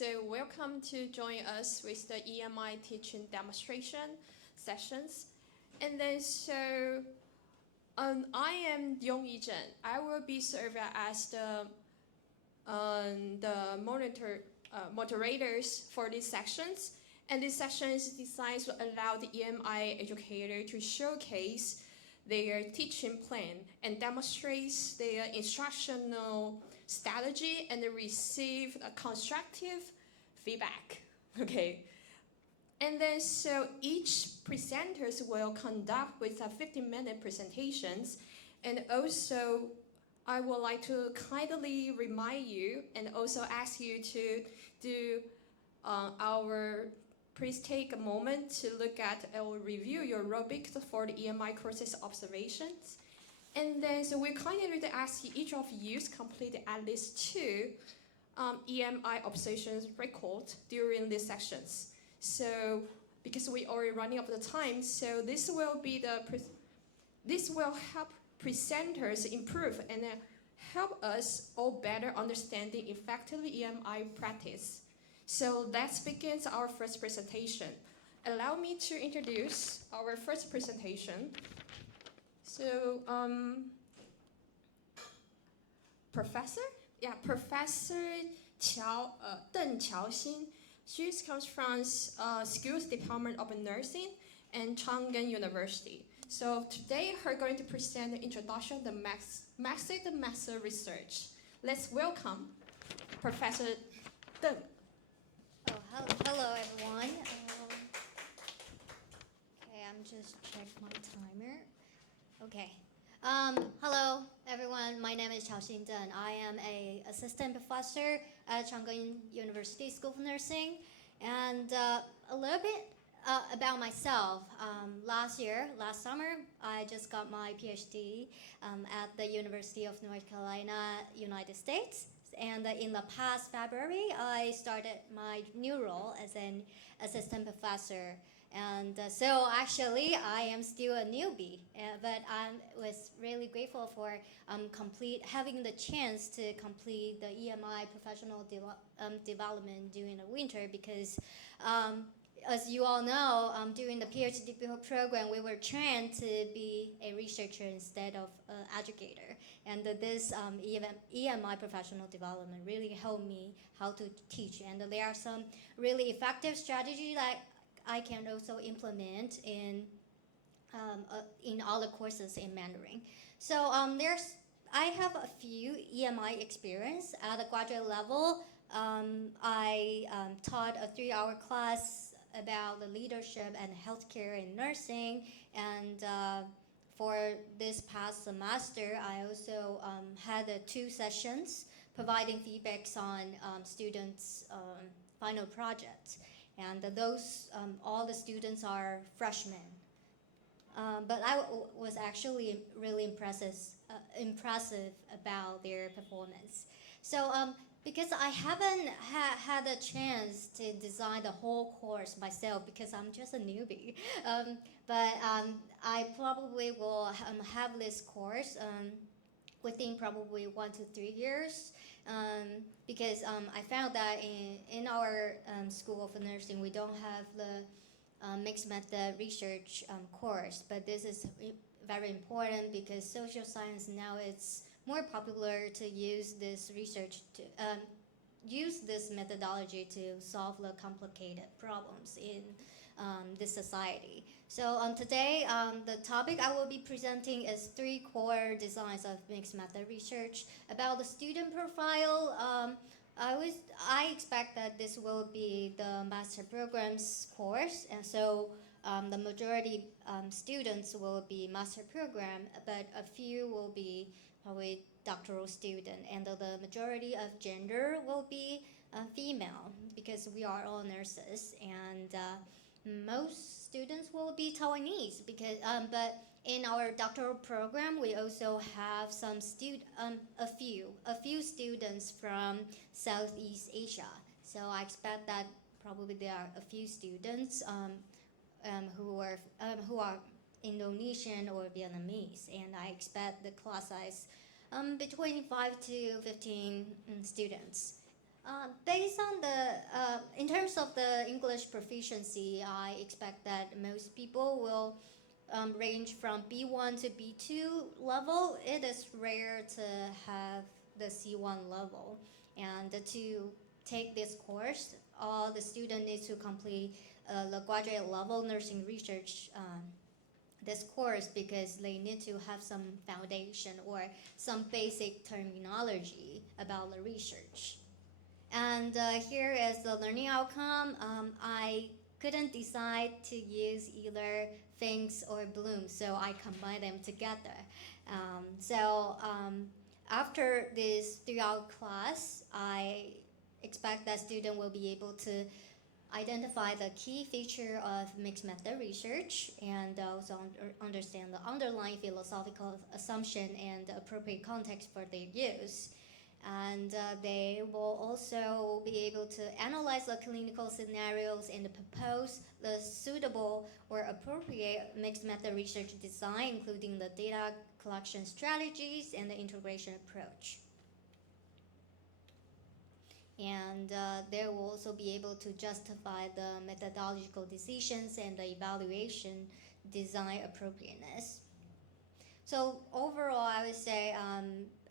So welcome to join us with the EMI Teaching Demonstration sessions. And then I am Yong Zhen. I will be serving as the moderators for these sessions. And this session is designed to allow the EMI educator to showcase their teaching plan and demonstrate their instructional strategy and receive a constructive feedback. Okay. And then so each presenters will conduct with a 15-minute presentations. And also I would like to kindly remind you and also ask you to do please take a moment to look at or review your rubrics for the EMI courses observations. And then so we kindly ask each of you to complete at least 2 EMI observations records during these sessions. So because we already running out of the time, so this will help presenters improve and help us all better understanding effectively EMI practice. So let's begin our first presentation. Allow me to introduce our first presentation. So, Professor Teng Chiao-Hsin. She comes from Schools Department of Nursing and Cheng University. So today, her going to present the introduction to master research. Let's welcome Professor Teng. Oh, hello everyone. Okay, I'm just checking my timer. Okay. Hello everyone. My name is Chiao-Hsin. I am an assistant professor at Cheng University School of Nursing. And a little bit about myself. Last summer, I just got my PhD at the University of North Carolina, United States. And in the past February, I started my new role as an assistant professor. And so actually, I am still a newbie, but I was really grateful for having the chance to complete the EMI professional development during the winter because as you all know, during the PhD program, we were trained to be a researcher instead of an educator. And this EMI professional development really helped me how to teach. And there are some really effective strategies that I can also implement in all the courses in Mandarin. So I have a few EMI experience at the graduate level. I taught a 3-hour class about the leadership and healthcare in nursing, and for this past semester, I also had 2 sessions providing feedbacks on students' final projects, and those all the students are freshmen. But I was actually really impressive about their performance. So. Because I haven't had a chance to design the whole course myself because I'm just a newbie. But I probably will have this course within probably 1 to 3 years because I found that in our School of Nursing, we don't have the mixed method research course, but this is very important because social science now it's more popular to use this research to use this methodology to solve the complicated problems in this society. So today, the topic I will be presenting is 3 core designs of mixed method research. About the student profile, I expect that this will be the master programs course, and so the majority students will be master program, but a few will be probably doctoral student, and the majority of gender will be female because we are all nurses, and most students will be Taiwanese because but in our doctoral program we also have some a few students from Southeast Asia. So I expect that probably there are a few students who are Indonesian or Vietnamese, and I expect the class size between 5 to 15 students. Based on in terms of the English proficiency, I expect that most people will range from B1 to B2 level. It is rare to have the C1 level. And to take this course, all the student needs to complete the graduate level nursing research this course because they need to have some foundation or some basic terminology about the research. And here is the learning outcome. I couldn't decide to use either Finks or Bloom, so I combined them together. After this 3-hour class, I expect that student will be able to identify the key feature of mixed method research and also understand the underlying philosophical assumption and the appropriate context for their use. And they will also be able to analyze the clinical scenarios and propose the suitable or appropriate mixed method research design, including the data collection strategies and the integration approach. And they will also be able to justify the methodological decisions and the evaluation design appropriateness. So overall, I would say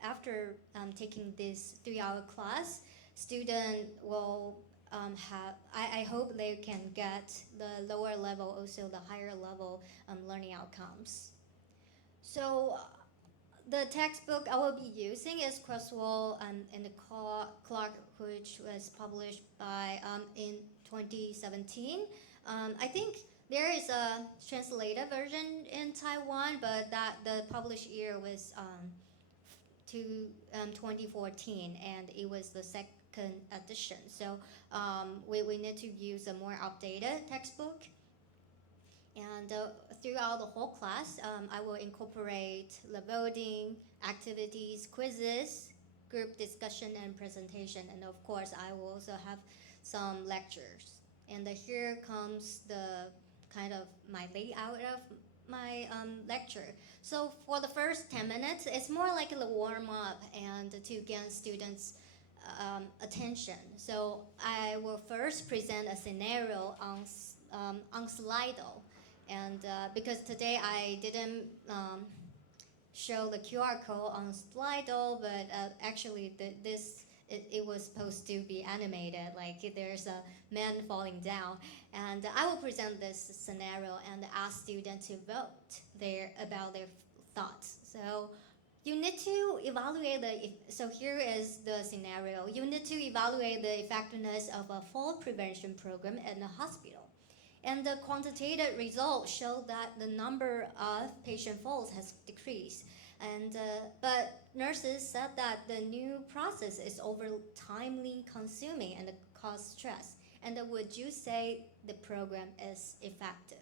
after taking this 3-hour class, student will I hope they can get the lower level, also the higher level learning outcomes. So the textbook I will be using is Creswell and Clark, which was published by in 2017. I think there is a translated version in Taiwan, but the published year was 2014, and it was the second edition. So we need to use a more updated textbook. And throughout the whole class, I will incorporate the voting, activities, quizzes, group discussion, and presentation. And of course, I will also have some lectures. And here comes the kind of my layout of my lecture. So for the first 10 minutes, it's more like a warm-up and to gain students' attention. So I will first present a scenario on Slido. And because today I didn't show the QR code on Slido, but actually it was supposed to be animated, like there's a man falling down. And I will present this scenario and ask students to vote about their thoughts. So you need to evaluate so here is the scenario. You need to evaluate the effectiveness of a fall prevention program in a hospital. And the quantitative results show that the number of patient falls has decreased. And but nurses said that the new process is over timely consuming and cause stress. And would you say the program is effective?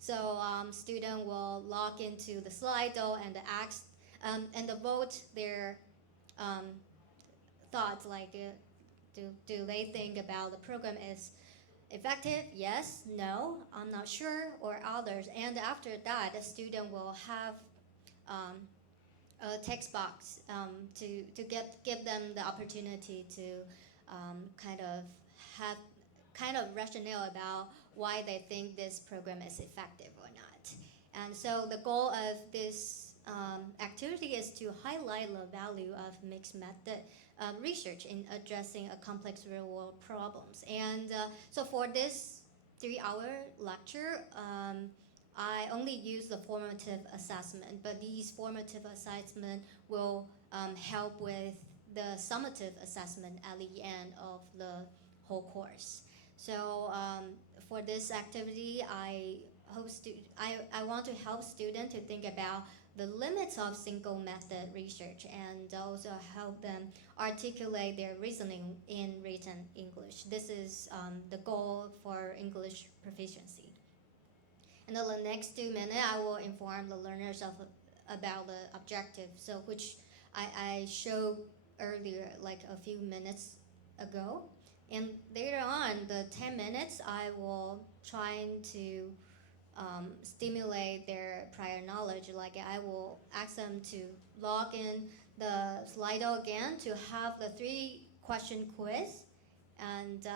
So students will log into the Slido and ask and vote their thoughts, like do they think about the program is effective? Yes, no, I'm not sure, or others. And after that, the student will have a text box to give them the opportunity to kind of rationale about why they think this program is effective or not. And so the goal of this activity is to highlight the value of mixed method research in addressing a complex real-world problems. And so for this 3-hour lecture, I only use the formative assessment, but these formative assessment will help with the summative assessment at the end of the whole course. So for this activity, I want to help students to think about the limits of single method research and also help them articulate their reasoning in written English. This is the goal for English proficiency. And in the next 2 minutes, I will inform the learners about the objective, so which I showed earlier, like a few minutes ago. And later on, the 10 minutes, I will try to stimulate their prior knowledge. Like I will ask them to log in the Slido again to have the 3 question quiz. And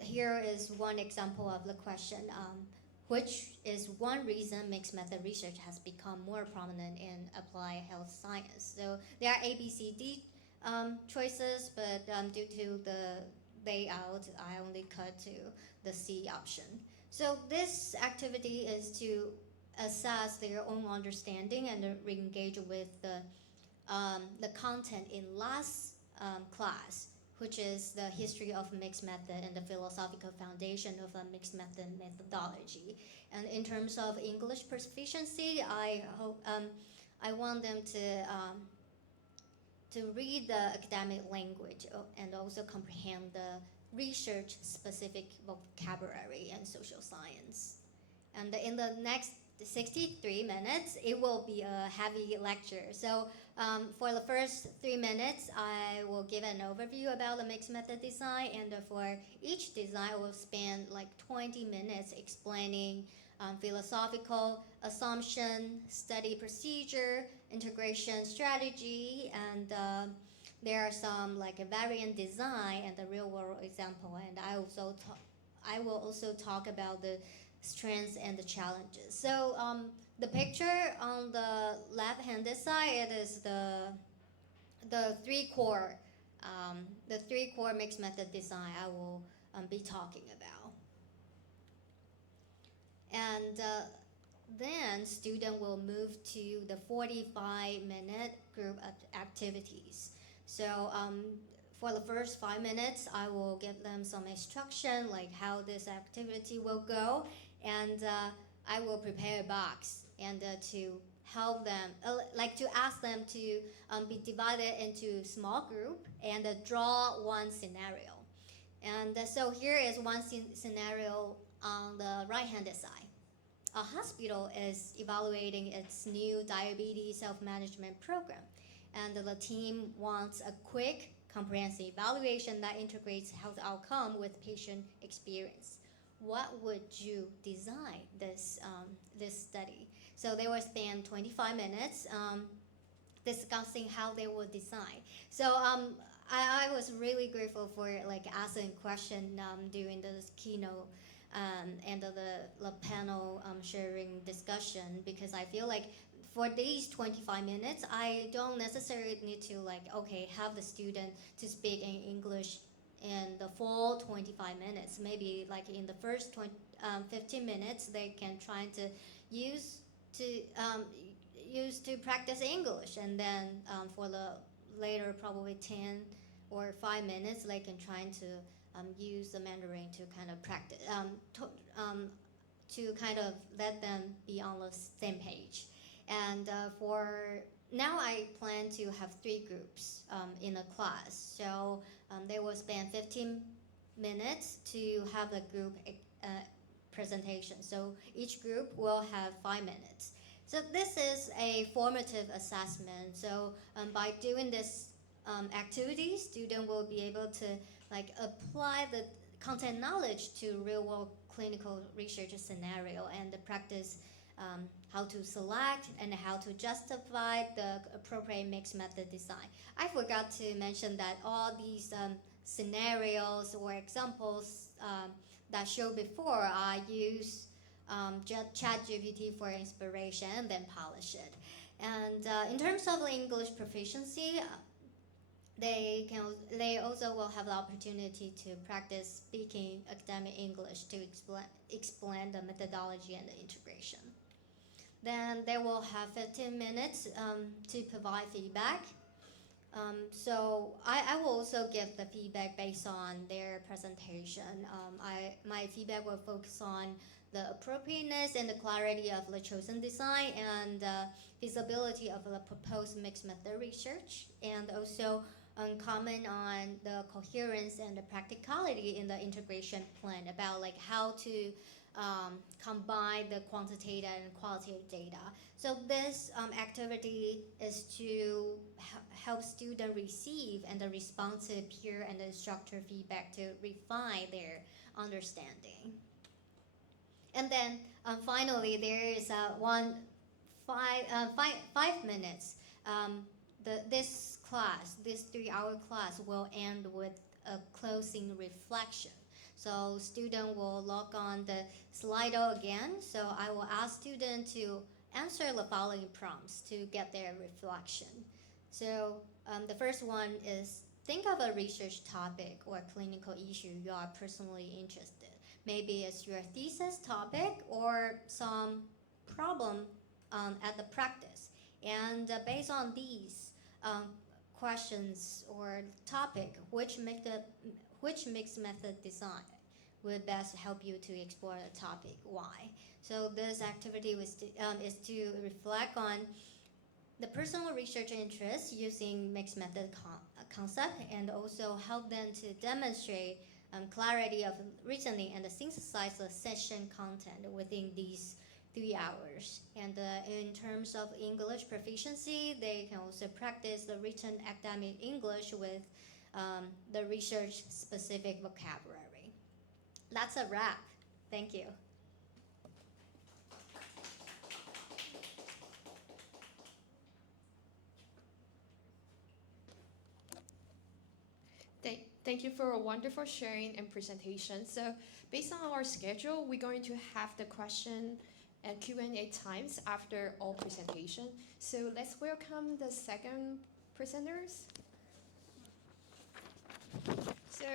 here is one example of the question, which is one reason mixed method research has become more prominent in applied health science. So there are A, B, C, D choices, but due to the layout, I only cut to the C option. So this activity is to assess their own understanding and re-engage with the content in last class, which is the history of mixed method and the philosophical foundation of a mixed method methodology. And in terms of English proficiency, I want them to read the academic language and also comprehend the research-specific vocabulary and social science. And in the next 63 minutes, it will be a heavy lecture. So for the first 3 minutes, I will give an overview about the mixed method design, and for each design, I will spend like 20 minutes explaining philosophical assumption, study procedure, integration strategy, and there are some like a variant design and the real world example. And I will also talk about the strengths and the challenges. So the picture on the left-handed side, it is the three core mixed method design I will be talking about. And then student will move to the 45-minute group activities. So for the first 5 minutes, I will give them some instruction, like how this activity will go, and I will prepare a box and to help them, like to ask them to be divided into small group and draw one scenario. And so here is one scenario on the right-handed side. A hospital is evaluating its new diabetes self-management program, and the team wants a quick, comprehensive evaluation that integrates health outcome with patient experience. What would you design this study? So they will spend 25 minutes discussing how they will design. So I was really grateful for like asking question during this keynote and the panel sharing discussion, because I feel like for these 25 minutes, I don't necessarily need to like, okay, have the student to speak in English in the full 25 minutes. Maybe like in the first 15 minutes, they can try to use to practice English, and then for the later probably 10 or 5 minutes, they can try to use the Mandarin to kind of practice, to kind of let them be on the same page. And for now, I plan to have 3 groups in a class. So they will spend 15 minutes to have a group presentation. So each group will have 5 minutes. So this is a formative assessment. So by doing this activity, students will be able to like apply the content knowledge to real-world clinical research scenario and practice how to select and how to justify the appropriate mixed method design. I forgot to mention that all these scenarios or examples that showed before, I use ChatGPT for inspiration and then polish it. And in terms of English proficiency, they also will have the opportunity to practice speaking academic English to explain the methodology and the integration. Then they will have 15 minutes to provide feedback. So I will also give the feedback based on their presentation. My feedback will focus on the appropriateness and the clarity of the chosen design and the feasibility of the proposed mixed method research, and also comment on the coherence and the practicality in the integration plan about like how to combine the quantitative and qualitative data. So this activity is to help students receive and respond to peer and instructor feedback to refine their understanding. And then finally, there is 5 minutes this class, this 3-hour class, will end with a closing reflection. So student will log on the Slido again. So I will ask students to answer the following prompts to get their reflection. So the first one is, think of a research topic or clinical issue you are personally interested. Maybe it's your thesis topic or some problem at the practice. And based on these questions or topic, which mixed method design would best help you to explore the topic? Why? So this activity is to reflect on the personal research interests using mixed method concept, and also help them to demonstrate clarity of reasoning and synthesize the session content within these 3 hours. And in terms of English proficiency, they can also practice the written academic English with the research-specific vocabulary. That's a wrap. Thank you. Thank you for a wonderful sharing and presentation. So based on our schedule, we're going to have the question and Q&A times after all presentation. So let's welcome the second presenters. So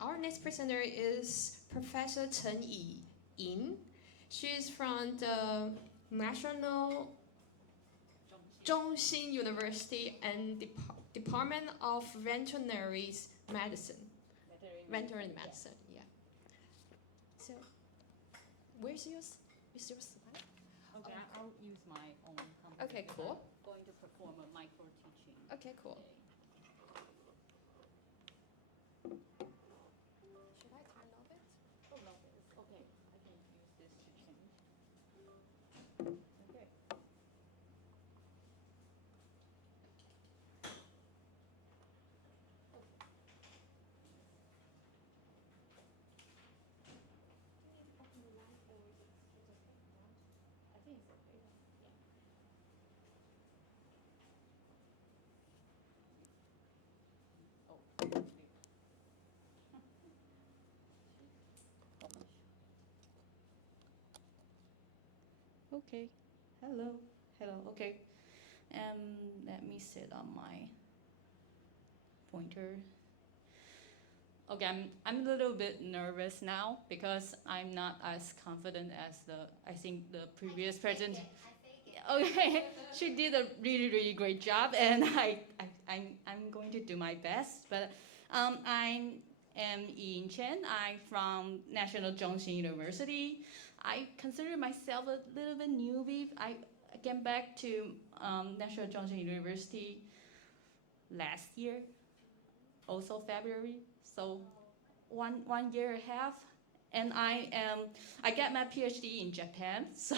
our next presenter is Professor Chen I-Ying. She is from the National Chiao-Hsin University and Department of Veterinary Medicine. Veterinary Medicine, yeah. So, where's your slide? Okay, I'll use my own computer. Okay, cool. I'm going to perform a micro-teaching. Okay, cool. today. Should I turn off it? Oh, no, it's okay. I can use this to change. Okay. I think it's okay. Yeah. Oh, okay. Hello. Okay. Let me sit on my pointer. Okay, I'm a little bit nervous now because I'm not as confident as I think the previous present. Okay, she did a really great job, and I'm going to do my best. But I am I-Ying Chen. I'm from National Chiao-Hsin University. I consider myself a little bit newbie. I came back to National Chiao-Hsin University last year, also February. So one year and a half, and I got my PhD in Japan. So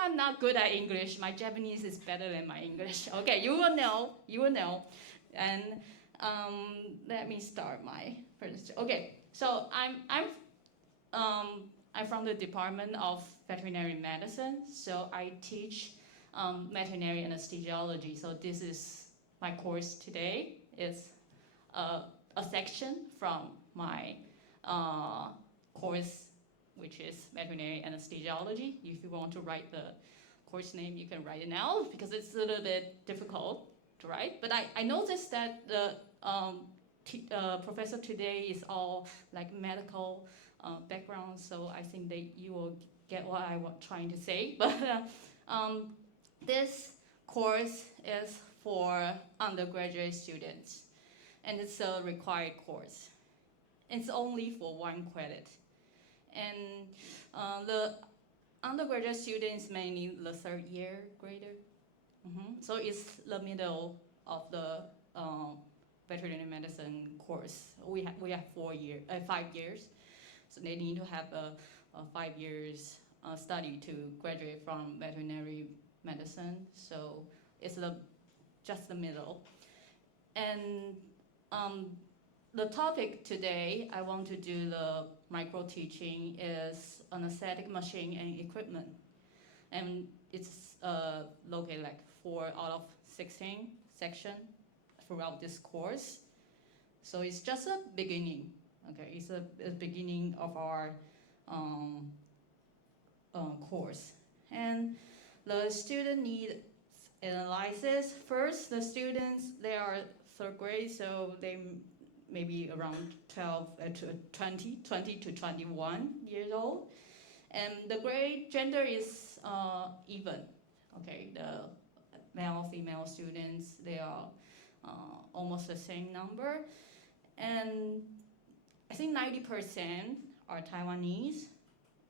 I'm not good at English. My Japanese is better than my English. Okay, you will know. And let me start my presentation. Okay, so I'm from the Department of Veterinary Medicine. So I teach veterinary anesthesiology. So this is my course today. It's a section from my course, which is veterinary anesthesiology. If you want to write the course name, you can write it now because it's a little bit difficult to write. But I noticed that the professor today is all like medical background, so I think that you will get what I was trying to say. But this course is for undergraduate students, and it's a required course. It's only for 1 credit. And the undergraduate students mainly the 3rd year grader. So it's the middle of the veterinary medicine course. We have 5 years. So they need to have a 5 years study to graduate from veterinary medicine. So it's just the middle. And the topic today, I want to do the micro-teaching is anesthetic machine and equipment. And it's located like 4 out of 16 section throughout this course. So it's just a beginning. Okay, it's a beginning of our course. And the student need analysis. First, the students, they are third grade, so they maybe around 20 to 21 years old. And the grade gender is even. Okay, the male, female students, they are almost the same number. And I think 90% are Taiwanese,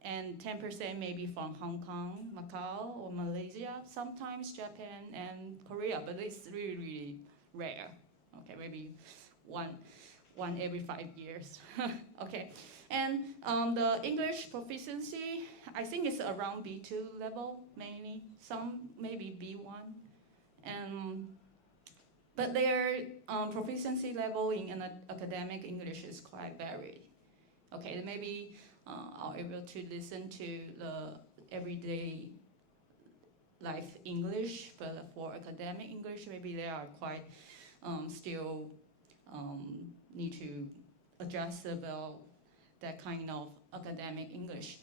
and 10% maybe from Hong Kong, Macau, or Malaysia, sometimes Japan and Korea, but it's really, really rare. Okay, maybe one every 5 years. Okay, and the English proficiency, I think it's around B2 level mainly, some maybe B1. But their proficiency level in academic English is quite varied. Okay, maybe are able to listen to the everyday life English, but for academic English, maybe they are quite still need to adjust about that kind of academic English.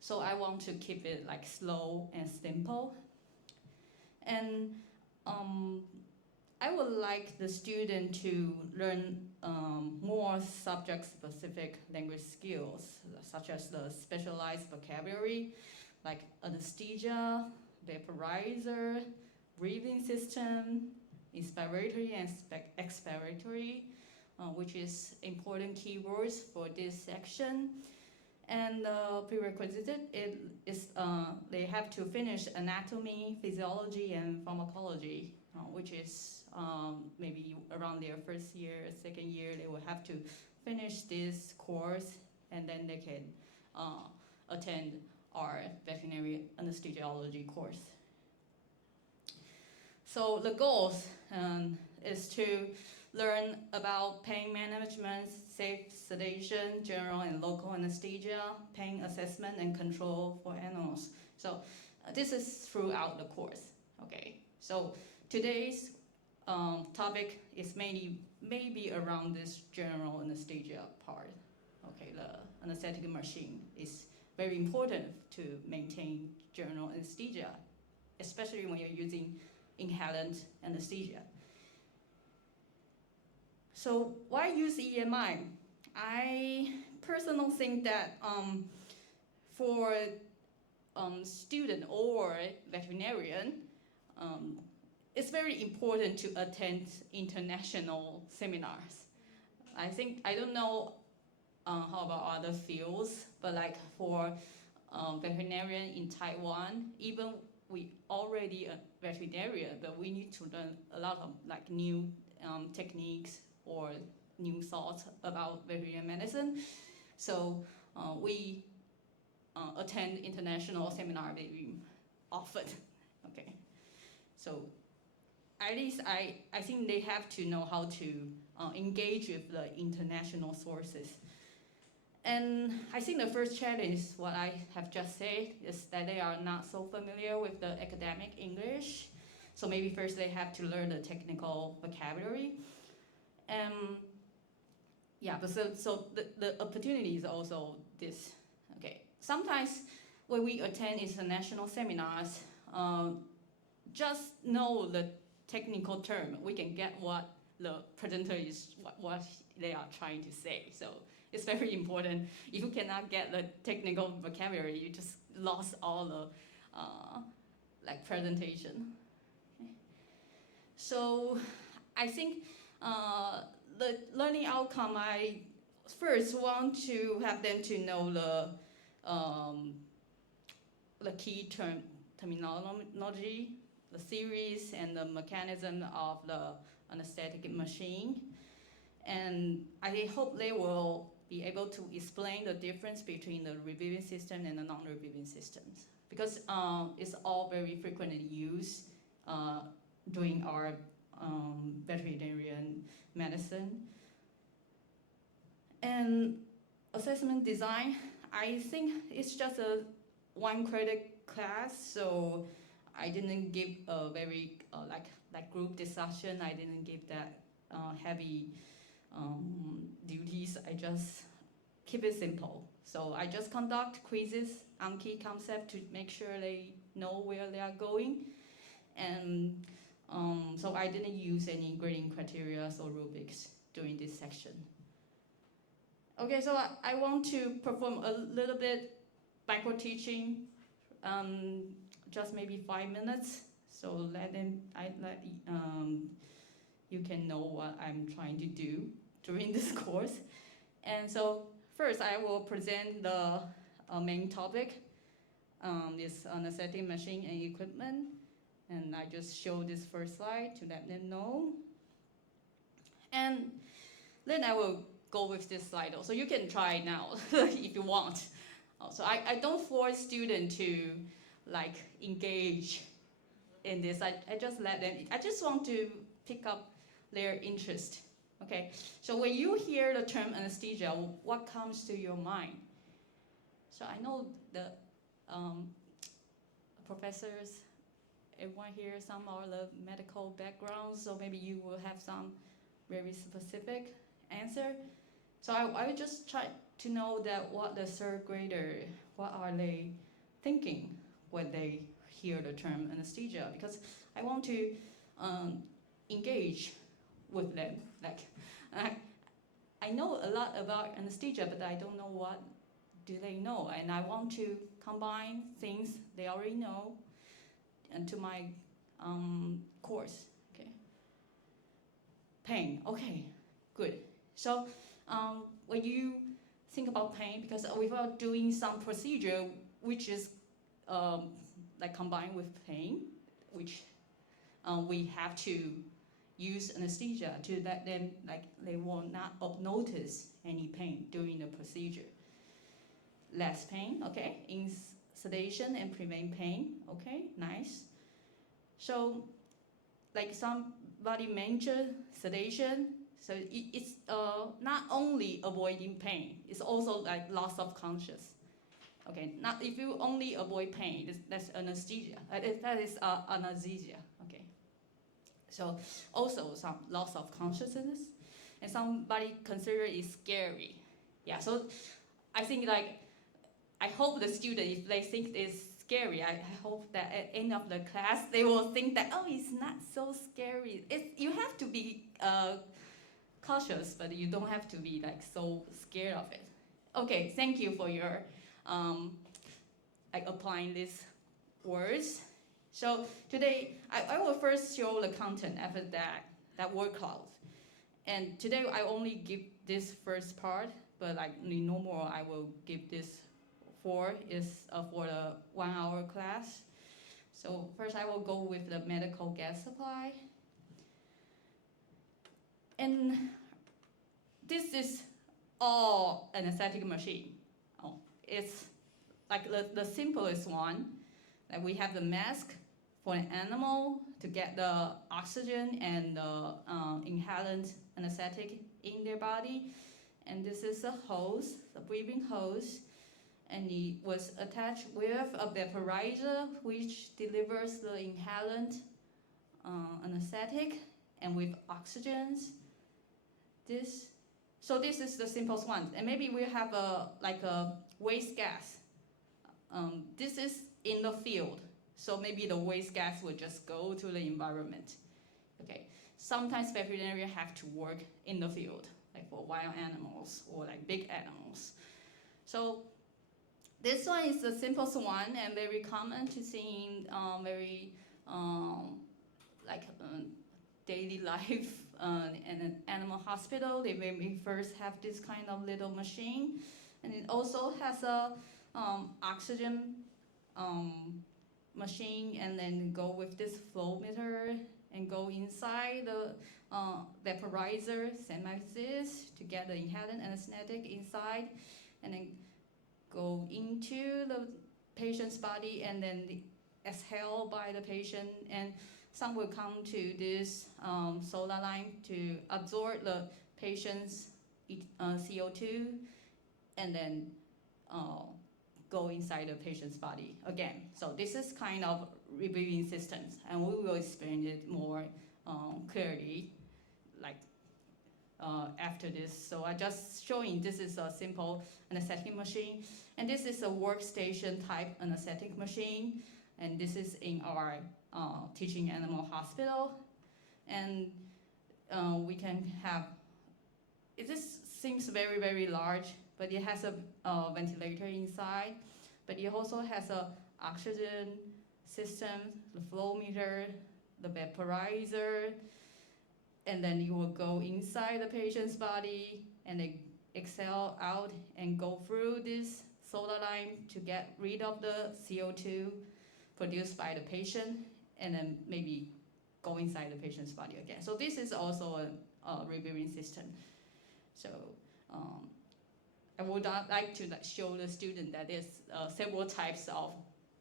So I want to keep it like slow and simple. And I would like the student to learn more subject-specific language skills, such as the specialized vocabulary, like anesthesia, vaporizer, breathing system, inspiratory and expiratory, which is important keywords for this section. And the prerequisite is they have to finish anatomy, physiology, and pharmacology, which is maybe around their first year, second year, they will have to finish this course, and then they can attend our veterinary anesthesiology course. So the goals is to learn about pain management, safe sedation, general and local anesthesia, pain assessment and control for animals. So this is throughout the course. Okay, so today's topic is maybe around this general anesthesia part. Okay, the anesthetic machine is very important to maintain general anesthesia, especially when you're using inhalant anesthesia. So why use EMI? I personally think that for student or veterinarian, it's very important to attend international seminars. I don't know how about other fields, but like for veterinarian in Taiwan, even we already a veterinarian, but we need to learn a lot of like new techniques or new thoughts about veterinary medicine. So we attend international seminar very often. Okay, so at least I think they have to know how to engage with the international sources. And I think the first challenge, what I have just said, is that they are not so familiar with the academic English. So maybe first they have to learn the technical vocabulary. Yeah, but so the opportunity is also this. Okay, sometimes when we attend international seminars, just know the technical term, we can get what the presenter is, what they are trying to say. So it's very important. If you cannot get the technical vocabulary, you just lost all the like presentation. Okay. So I think the learning outcome, I first want to have them to know the key terminology, the theories and the mechanism of the anesthetic machine. And I hope they will be able to explain the difference between the reviewing system and the non-reviewing systems, because it's all very frequently used during our veterinarian medicine. And assessment design, I think it's just a one credit class, so I didn't give a very like group discussion. I didn't give that heavy duties. I just keep it simple. So I just conduct quizzes on key concept to make sure they know where they are going. And so I didn't use any grading criteria or rubrics during this section. Okay, so I want to perform a little bit micro-teaching, just maybe 5 minutes. So you can know what I'm trying to do during this course. And so first I will present the main topic, this anesthetic machine and equipment. And I just show this first slide to let them know. And then I will go with this Slido. So you can try it now if you want. So I don't force students to like engage in this. I just let them, I just want to pick up their interest. Okay, so when you hear the term anesthesia, what comes to your mind? So I know the professors, everyone here, some are the medical background, so maybe you will have some very specific answer. So I would just try to know that what the third grader, what are they thinking when they hear the term anesthesia, because I want to engage with them. Like, I know a lot about anesthesia, but I don't know what do they know, and I want to combine things they already know into my course. Okay. Pain. Okay. Good. So when you think about pain, because we are doing some procedure which is like combined with pain, which we have to use anesthesia to let them, like, they will not notice any pain during the procedure. Less pain, okay, in sedation and prevent pain, okay, nice. So, like somebody mentioned sedation, so it's not only avoiding pain, it's also like loss of conscious. Okay, not if you only avoid pain, that's anesthesia. That is anesthesia. Okay. So also some loss of consciousness, and somebody consider it scary. Yeah. So I think, like, I hope the student, if they think it's scary, I hope that at the end of the class they will think that, oh, it's not so scary. You have to be cautious, but you don't have to be like so scared of it. Okay. Thank you for your like applying these words. So today, I will first show the content after that word cloud. And today I only give this first part, but like no more, I will give this for the 1 hour class. So first I will go with the medical gas supply. And this is all anesthetic machine. It's like the simplest one. Like we have the mask for an animal to get the oxygen and the inhalant anesthetic in their body. And this is a hose, the breathing hose. And it was attached with a vaporizer which delivers the inhalant anesthetic and with oxygens. So this is the simplest one. And maybe we have a waste gas. This is in the field, so maybe the waste gas would just go to the environment. Okay. Sometimes veterinarians have to work in the field, like for wild animals or like big animals. So this one is the simplest one and very common to see in daily life in an animal hospital. They maybe first have this kind of little machine, and it also has a oxygen machine, and then go with this flow meter and go inside the vaporizer, same like this, to get the inhalant anesthetic inside, and then go into the patient's body, and then exhaled by the patient, and some will come to this solar line to absorb the patient's CO2, and then go inside the patient's body again. So this is kind of reviewing systems, and we will explain it more clearly, like after this. So I just showing this is a simple anesthetic machine, and this is a workstation type anesthetic machine, and this is in our teaching animal hospital, and we can have. This seems very, very large, but it has a ventilator inside, but it also has a oxygen system, the flow meter, the vaporizer, and then you will go inside the patient's body and then exhale out and go through this soda line to get rid of the CO2 produced by the patient, and then maybe go inside the patient's body again. So this is also a reviewing system. So I would like to show the student that there's several types of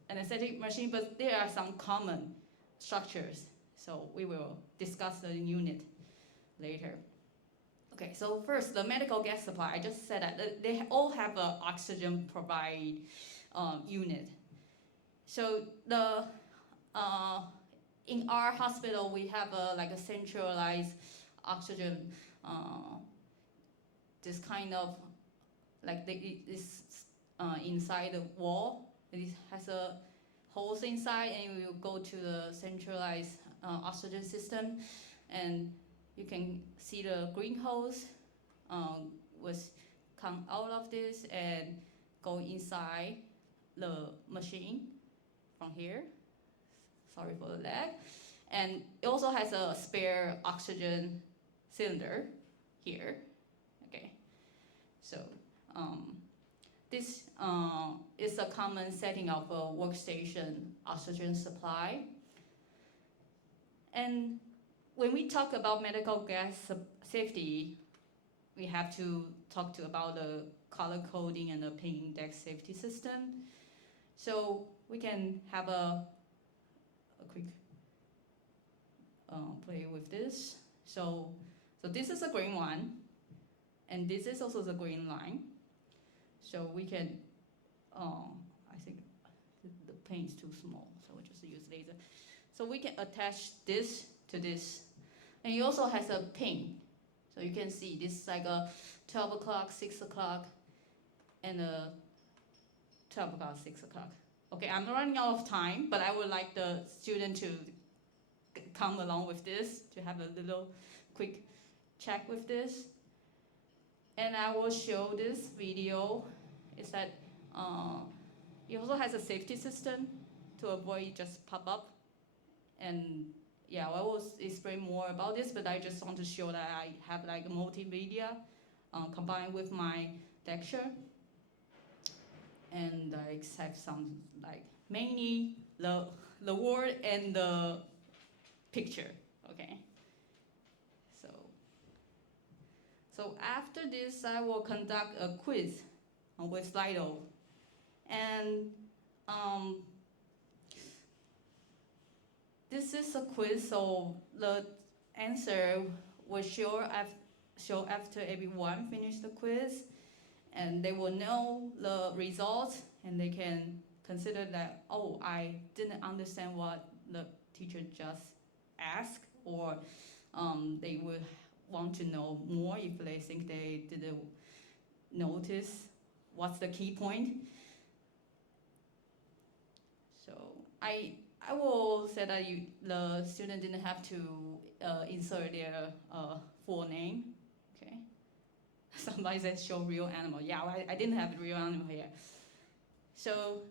anesthetic machine, but there are some common structures. So we will discuss the unit later. Okay, so first, the medical gas supply. I just said that they all have an oxygen provide unit. So the in our hospital, we have like a centralized oxygen, this kind of, like this inside the wall. It has a holes inside, and we will go to the centralized oxygen system, and you can see the green hose was come out of this and go inside the machine from here. Sorry for the lag. And it also has a spare oxygen cylinder here. Okay, so this is a common setting of a workstation oxygen supply. And when we talk about medical gas safety, we have to talk about the color coding and the pin index safety system. So we can have a quick play with this. So this is a green one, and this is also the green line. So we can, I think the paint is too small, so we'll just use laser. So we can attach this to this. And it also has a pin. So you can see this is like a 12 o'clock, 6 o'clock, and a 12 o'clock, 6 o'clock. Okay, I'm running out of time, but I would like the student to come along with this, to have a little quick check with this. And I will show this video. Is that it also has a safety system to avoid just pop up. And yeah, I will explain more about this, but I just want to show that I have like multimedia combined with my lecture. And I have some like mainly the word and the picture, okay? So after this, I will conduct a quiz with Slido. And this is a quiz, so the answer will show after everyone finishes the quiz, and they will know the results, and they can consider that, oh, I didn't understand what the teacher just asked, or they will want to know more if they think they didn't notice what's the key point. So I will say that the student didn't have to insert their full name. Okay. Somebody said show real animal. Yeah, I didn't have real animal here. So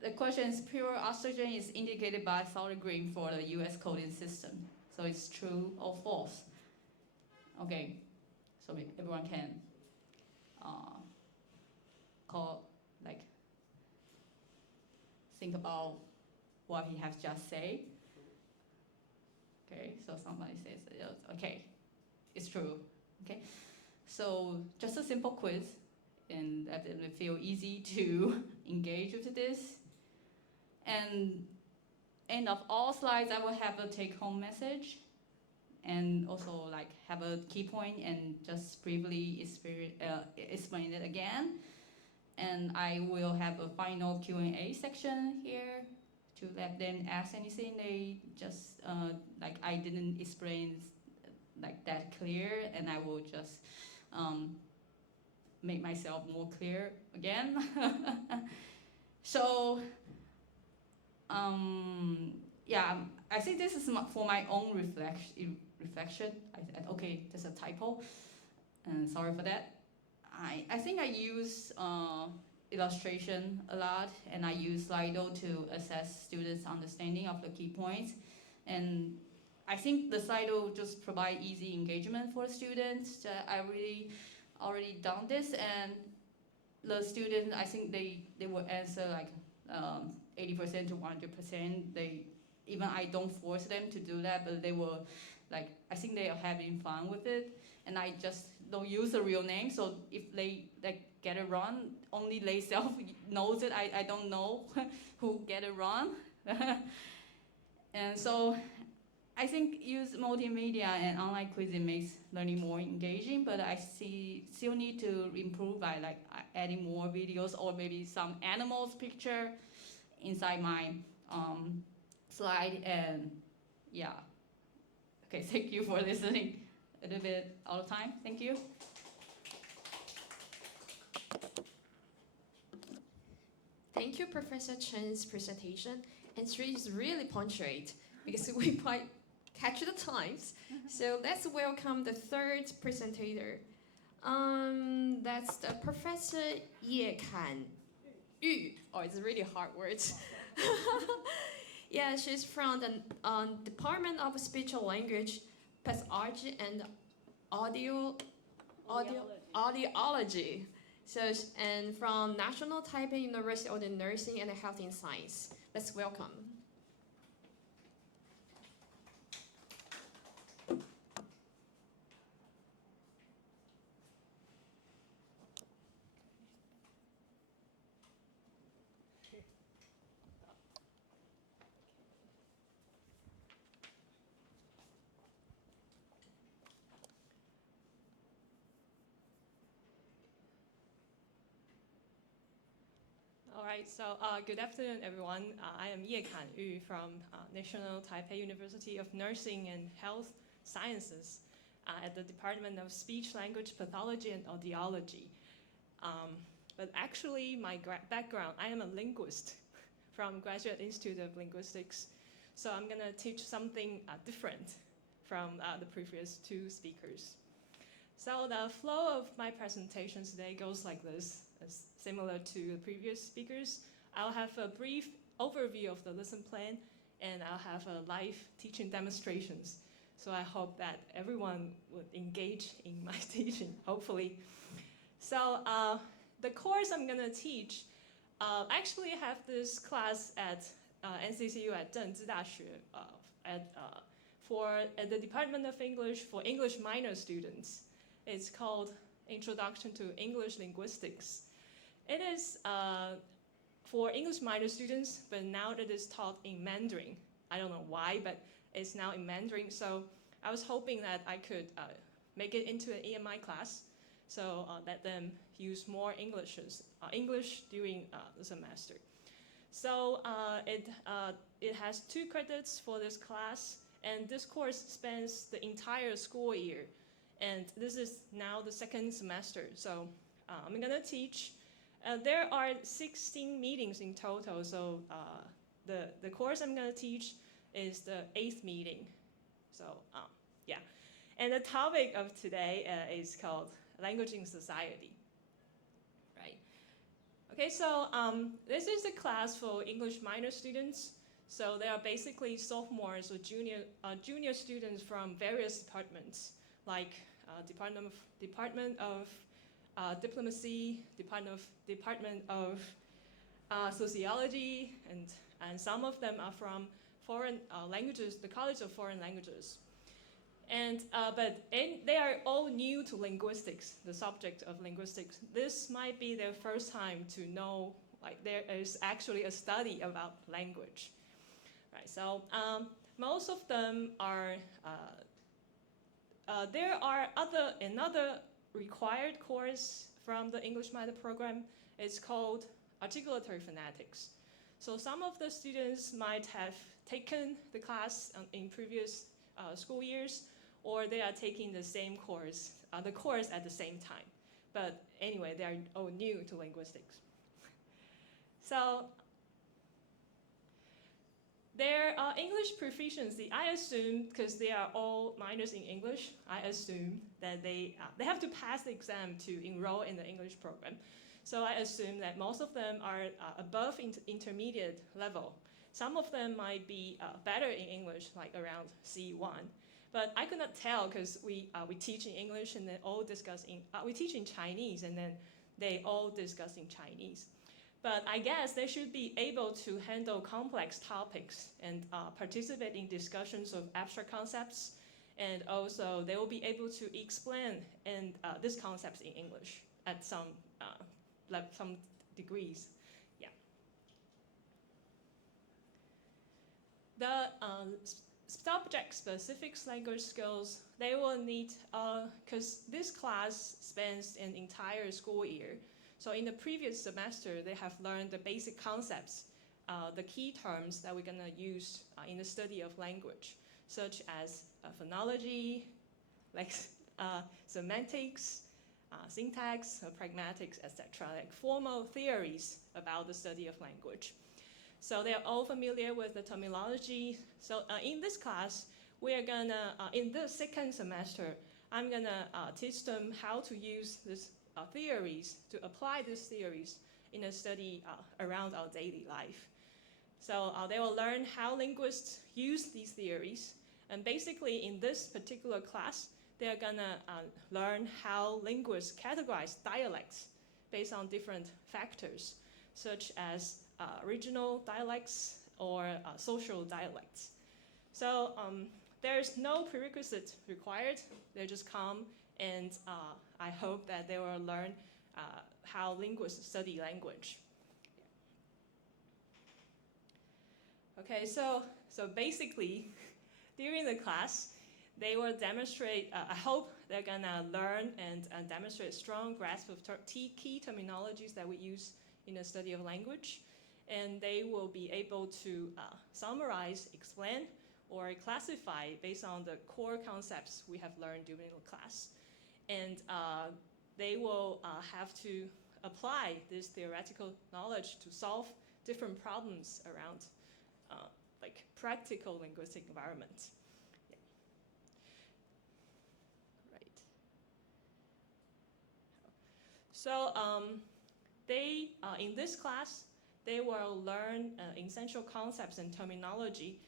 the question is, pure oxygen is indicated by solid green for the US coding system. So it's true or false? Okay, so everyone can think about what he has just said. Okay, so somebody says, okay, it's true. Okay, so just a simple quiz, and that it will feel easy to engage with this. And end of all slides, I will have a take-home message, and also like have a key point and just briefly explain it again. And I will have a final Q&A section here to let them ask anything. They just like I didn't explain like that clear, and I will just make myself more clear again. So yeah, I think this is for my own reflection. Okay, there's a typo, and sorry for that. I think I use illustration a lot, and I use Slido to assess students' understanding of the key points. And I think the Slido just provide easy engagement for students. I really already done this, and the students, I think they will answer like 80% to 100%. Even I don't force them to do that, but they will, like, I think they are having fun with it. And I just don't use the real name, so if they like get it wrong, only they self knows it. I don't know who get it wrong. And so I think use multimedia and online quizzing makes learning more engaging, but I still need to improve by like adding more videos or maybe some animals picture inside my slide. And yeah, okay, thank you for listening. A little bit all the time, thank you. Thank you, Professor Chen's presentation. And she's really punctuate because we quite catch the times. So let's welcome the third presenter. That's the Professor Kan Yu. Oh, it's really hard words. Yeah, she's from the Department of Speech and Language, Pathology and Audiology. So, and from National Taipei University of the Nursing and Health and Science. Let's welcome. All right, so good afternoon, everyone. I am Kan Yu from National Taipei University of Nursing and Health Sciences at the Department of Speech, Language, Pathology, and Audiology. But actually, my background, I am a linguist from Graduate Institute of Linguistics. So I'm going to teach something different from the previous two speakers. So the flow of my presentation today goes like this. Similar to the previous speakers, I'll have a brief overview of the lesson plan, and I'll have a live teaching demonstrations. So I hope that everyone would engage in my teaching, hopefully. So the course I'm gonna teach, actually have this class at NCCU at Teng at the Department of English for English minor students. It's called Introduction to English Linguistics. It is for English minor students, but now it is taught in Mandarin. I don't know why, but it's now in Mandarin. So I was hoping that I could make it into an EMI class, so let them use more English during the semester. So it has 2 credits for this class, and this course spans the entire school year. And this is now the 2nd semester, so I'm gonna teach. There are 16 meetings in total, so the course I'm gonna teach is the 8th meeting. So yeah, and the topic of today is called Language in Society, right? Okay, so this is a class for English minor students. So they are basically sophomores or junior students from various departments, like Department of Diplomacy, Department of Sociology, and some of them are from foreign languages, the College of Foreign Languages. And they are all new to linguistics, the subject of linguistics. This might be their first time to know, like, there is actually a study about language, right? So most of them are. There are another required course from the English minor program. It's called Articulatory Phonetics. So some of the students might have taken the class in previous school years, or they are taking the same course, the course at the same time. But anyway, they are all new to linguistics. So their English proficiency, I assume, because they are all minors in English, I assume that they have to pass the exam to enroll in the English program. So I assume that most of them are above intermediate level. Some of them might be better in English, like around C1. But I could not tell because we teach in English and then all discuss we teach in Chinese and then they all discuss in Chinese. But I guess they should be able to handle complex topics and participate in discussions of abstract concepts. And also they will be able to explain these concepts in English at some degrees. Yeah. The subject-specific language skills, they will need, because this class spans an entire school year. So in the previous semester, they have learned the basic concepts, the key terms that we're gonna use in the study of language, such as phonology, like semantics, syntax, pragmatics, etc., like formal theories about the study of language. So they're all familiar with the terminology. So in this class, we are gonna, in the second semester, I'm gonna teach them how to use these theories, to apply these theories in a study around our daily life. So they will learn how linguists use these theories. And basically in this particular class, they're gonna learn how linguists categorize dialects based on different factors, such as regional dialects or social dialects. So there's no prerequisite required. They just come and I hope that they will learn how linguists study language. Okay, so basically, during the class, they will demonstrate, I hope they're gonna learn and demonstrate a strong grasp of key terminologies that we use in the study of language. And they will be able to summarize, explain, or classify based on the core concepts we have learned during the class. And they will have to apply this theoretical knowledge to solve different problems around like practical linguistic environments. Yeah. Right. So they, in this class, they will learn essential concepts and terminology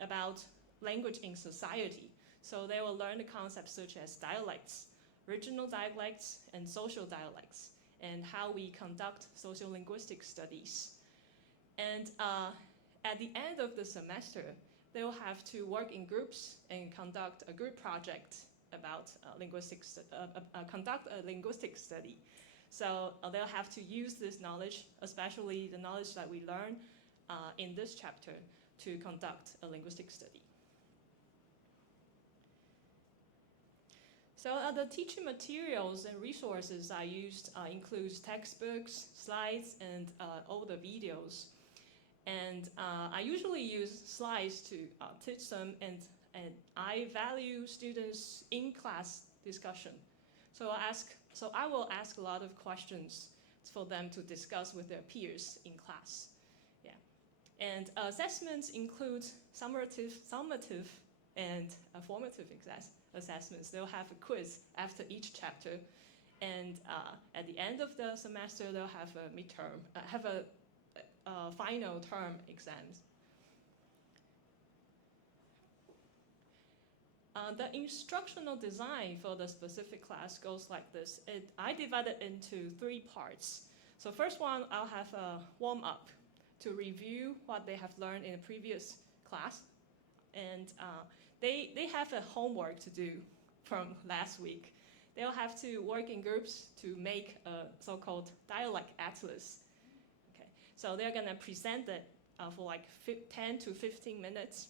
about language in society. So they will learn the concepts such as dialects, regional dialects, and social dialects, and how we conduct sociolinguistic studies. And at the end of the semester, they will have to work in groups and conduct a group project about conduct a linguistic study. So they'll have to use this knowledge, especially the knowledge that we learn in this chapter, to conduct a linguistic study. So the teaching materials and resources I used includes textbooks, slides, and all the videos. And I usually use slides to teach them, and I value students' in-class discussion. So I will ask a lot of questions for them to discuss with their peers in class. Yeah. And assessments include summative, and formative assessments. They'll have a quiz after each chapter. And at the end of the semester, they'll have a midterm, have a final term exams. The instructional design for the specific class goes like this. I divided it into 3 parts. So first one, I'll have a warm-up to review what they have learned in the previous class. And they have a homework to do from last week. They'll have to work in groups to make a so-called dialect atlas. Okay, so they're gonna present it for like 10 to 15 minutes.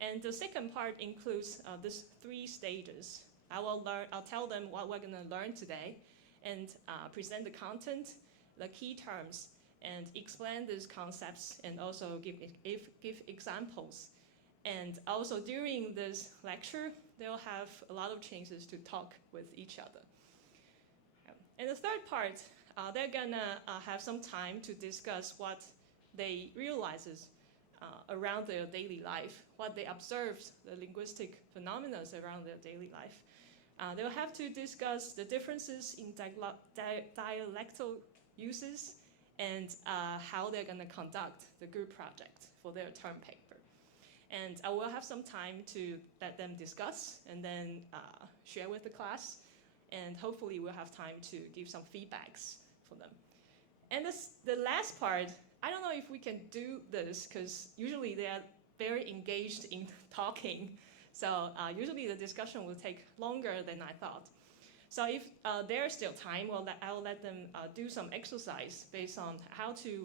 And the second part includes these 3 stages. I'll tell them what we're gonna learn today and present the content, the key terms, and explain these concepts and also give examples. And also during this lecture, they'll have a lot of chances to talk with each other. And the third part, they're gonna have some time to discuss what they realizes around their daily life, what they observed, the linguistic phenomena around their daily life. They'll have to discuss the differences in dialectal uses and how they're gonna conduct the group project for their term paper. And I will have some time to let them discuss and then share with the class. And hopefully we'll have time to give some feedbacks for them. And the last part, I don't know if we can do this because usually they are very engaged in talking. So usually the discussion will take longer than I thought. So if there's still time, well, I'll let them do some exercise based on how to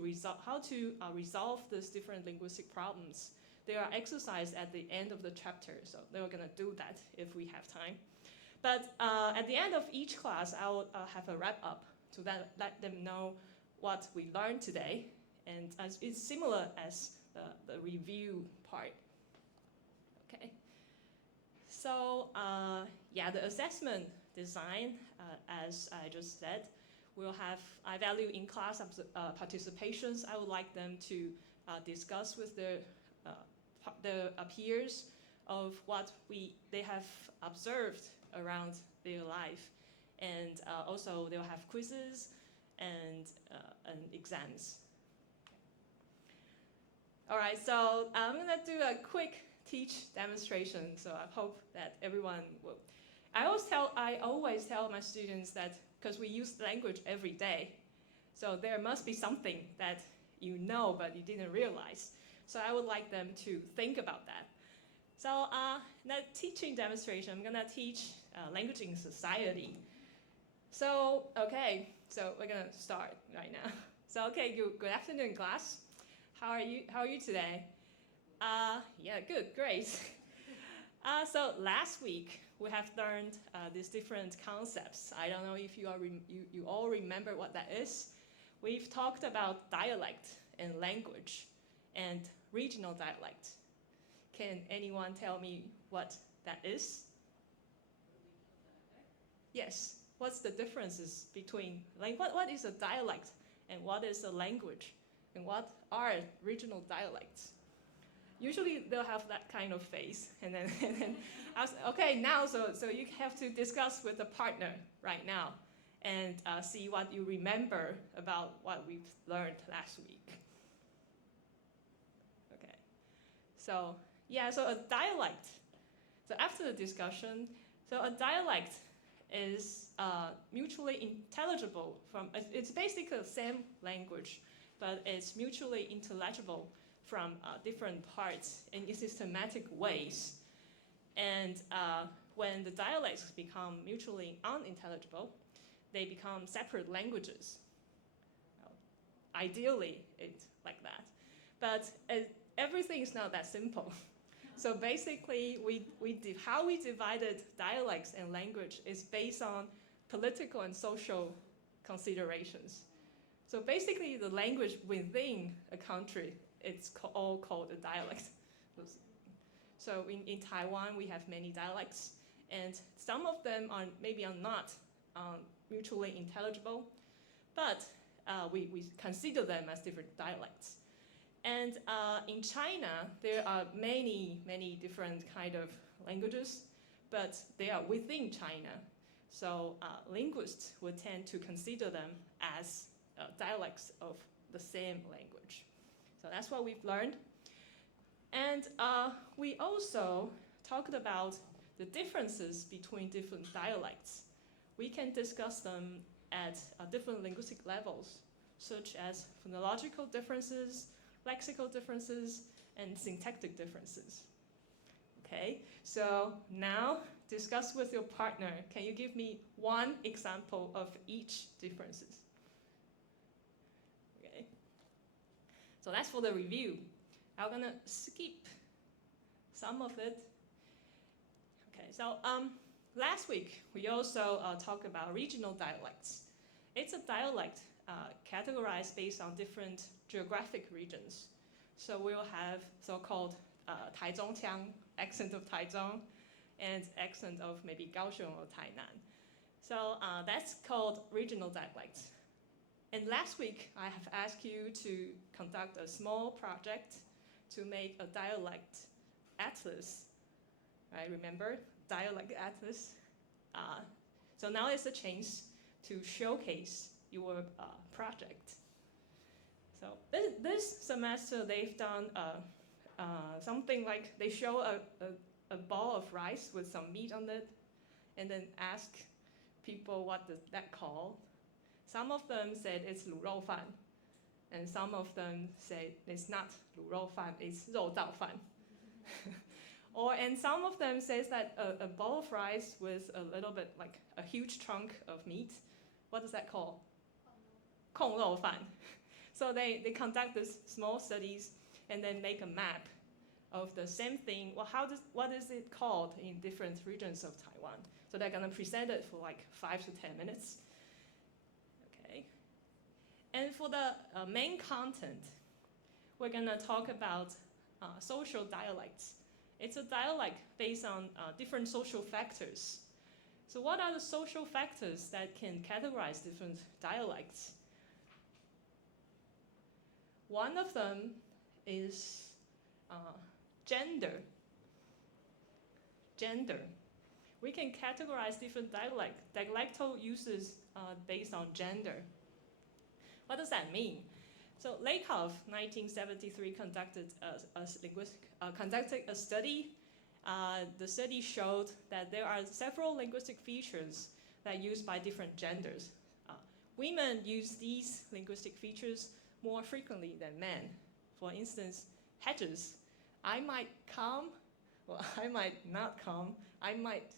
resolve these different linguistic problems. There are exercises at the end of the chapter, so they're gonna do that if we have time. But at the end of each class, I'll have a wrap up to let them know what we learned today. And it's similar as the review part. Okay. So yeah, the assessment design, as I just said, we'll have, I value in class participations. I would like them to discuss with the peers of what they have observed around their life. And also they'll have quizzes and exams. All right, so I'm gonna do a quick teach demonstration. So I hope that everyone will. I always tell my students that because we use language every day, so there must be something that you know but you didn't realize. So I would like them to think about that. So that teaching demonstration, I'm gonna teach language in society. So, okay, so we're gonna start right now. So, okay, good afternoon, class. How are you today? Yeah, good, great. So last week, we have learned these different concepts. I don't know if you all remember what that is. We've talked about dialect and language and regional dialect. Can anyone tell me what that is? Yes, what's the differences between, like, what is a dialect and what is a language? And what are regional dialects? Usually they'll have that kind of face, and then I was, okay, now so you have to discuss with a partner right now, and see what you remember about what we've learned last week. Okay, so yeah, so a dialect. So after the discussion, so a dialect is mutually intelligible from. It's basically the same language, but it's mutually intelligible from different parts in systematic ways. And when the dialects become mutually unintelligible, they become separate languages. Well, ideally, it's like that. But everything is not that simple. So basically, how we divided dialects and language is based on political and social considerations. So basically, the language within a country, it's all called a dialect. So in Taiwan, we have many dialects, and some of them are not mutually intelligible, but we consider them as different dialects. And in China, there are many different kind of languages, but they are within China. So linguists would tend to consider them as dialects of the same language. So that's what we've learned. And we also talked about the differences between different dialects. We can discuss them at different linguistic levels, such as phonological differences, lexical differences, and syntactic differences. Okay, so now discuss with your partner. Can you give me one example of each differences? Okay, so that's for the review. I'm gonna skip some of it. Okay, so last week we also talked about regional dialects. It's a dialect categorized based on different geographic regions. So we'll have so-called Taichung accent of Taichung, and accent of maybe Kaohsiung or Tainan. So that's called regional dialects. And last week, I have asked you to conduct a small project to make a dialect atlas. Right, remember? Dialect atlas. So now is the chance to showcase your project. So this semester, they've done something like they show a ball of rice with some meat on it, and then ask people what does that called. Some of them said it's 卤肉饭, and some of them said it's not 卤肉饭, it's 肉燥饭. And some of them says that a bowl of rice with a little bit like a huge chunk of meat, what does that call? 控肉饭. So they conduct these small studies and then make a map of the same thing. Well, what is it called in different regions of Taiwan? So they're gonna present it for like 5 to 10 minutes. Okay. And for the main content, we're gonna talk about social dialects. It's a dialect based on different social factors. So what are the social factors that can categorize different dialects? One of them is gender. Gender. We can categorize different dialectal uses based on gender. What does that mean? So Lakoff, 1973, conducted a study. The study showed that there are several linguistic features that are used by different genders. Women use these linguistic features more frequently than men. For instance, hedges. I might come, well, I might not come, I might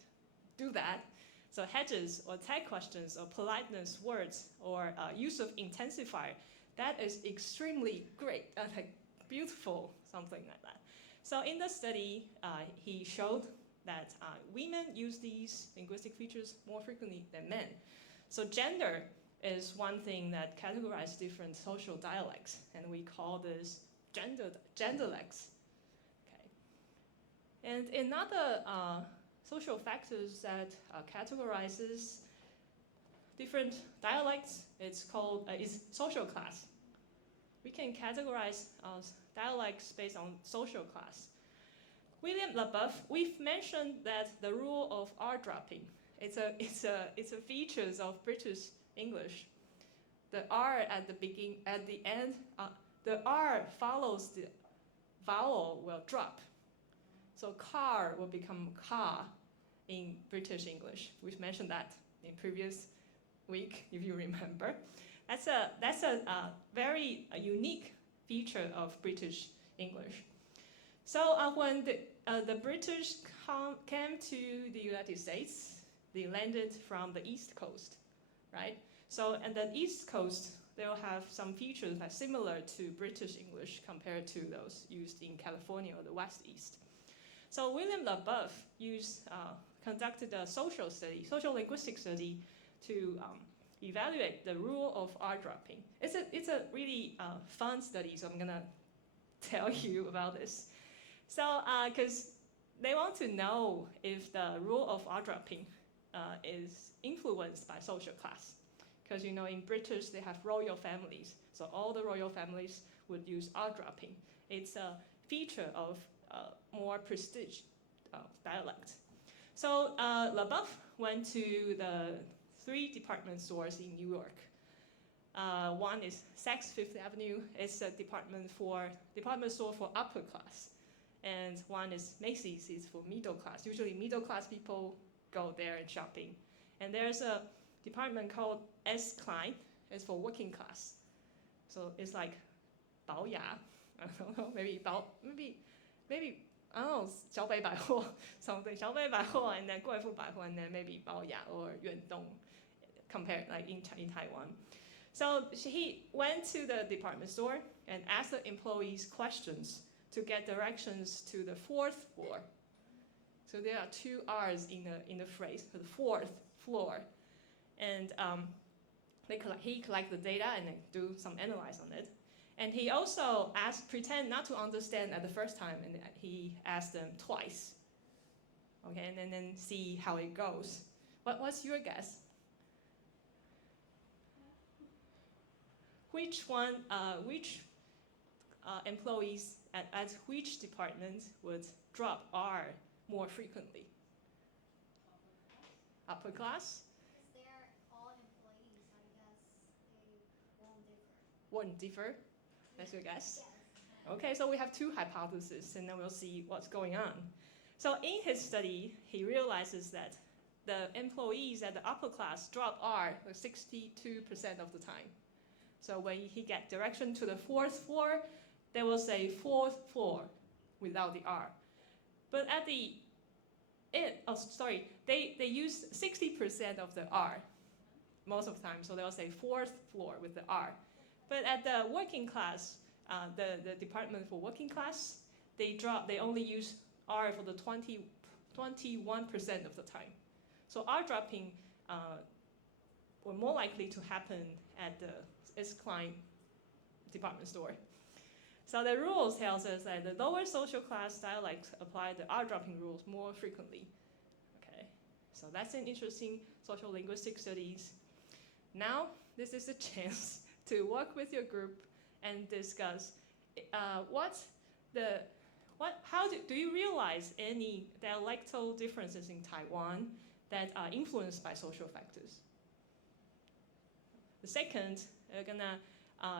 do that. So hedges or tag questions or politeness words or use of intensifier, that is extremely great, like beautiful, something like that. So in the study, he showed that women use these linguistic features more frequently than men. So gender is one thing that categorizes different social dialects, and we call this genderlects. Okay. And another social factors that categorizes different dialects, it's called is social class. We can categorize dialects based on social class. William LaBeouf, we've mentioned that the rule of R dropping. It's a features of British English. The R at the end, the R follows the vowel will drop. So car will become car in British English. We've mentioned that in previous week, if you remember. That's a very unique feature of British English. So when the British came to the United States, they landed from the East Coast, right? So and the East Coast, they'll have some features that are similar to British English compared to those used in California or the West East. So William LaBeouf conducted a sociolinguistic study to evaluate the rule of R dropping. It's a really fun study, so I'm gonna tell you about this. So, because they want to know if the rule of R dropping is influenced by social class. Because you know in British they have royal families, so all the royal families would use R dropping. It's a feature of more prestige dialect. So LaBeouf went to the 3 department stores in New York. One is Saks Fifth Avenue. It's a department store for upper class. And one is Macy's, it's for middle class. Usually middle class people go there and shopping. And there's a department called S. Klein. It's for working class. So it's like 保雅, I don't know, maybe I don't know, 小北百货, something, 小北百货, and then 贵妇百货, and then maybe 保雅 or 远东, compared like in Taiwan. So he went to the department store and asked the employees questions to get directions to the 4th floor. So there are 2 R's in the phrase, the 4th floor. And he collect the data and then do some analyze on it. And he also pretend not to understand at the first time, and he asked them twice. Okay, and then see how it goes. What's your guess? Which employees at which department would drop R more frequently? Upper class? Because they're all employees, I guess they won't differ. Won't differ? That's your guess? Yes. Okay, so we have two hypotheses, and then we'll see what's going on. So in his study, he realizes that the employees at the upper class drop R 62% of the time. So when he get direction to the 4th floor, they will say 4th floor without the R. But at the end, they use 60% of the R most of the time, so they'll say 4th floor with the R. But at the working class, the department for working class, they only use R for the 21% of the time. So R dropping were more likely to happen at the Klein department store. So the rules tells us that the lower social class dialects apply the R dropping rules more frequently. Okay, so that's an interesting social linguistic studies. Now this is a chance to work with your group and discuss do you realize any dialectal differences in Taiwan that are influenced by social factors? The second,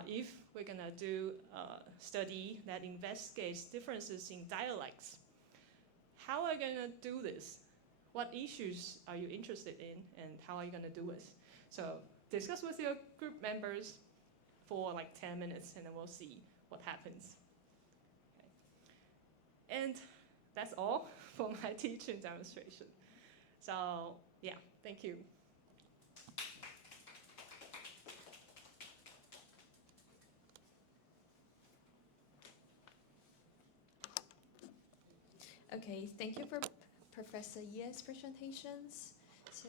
if we're gonna do a study that investigates differences in dialects, how are you gonna do this? What issues are you interested in, and how are you gonna do it? So discuss with your group members for like 10 minutes, and then we'll see what happens. Okay. And that's all for my teaching demonstration. So yeah, thank you. Okay, thank you for Professor Ye's presentations. So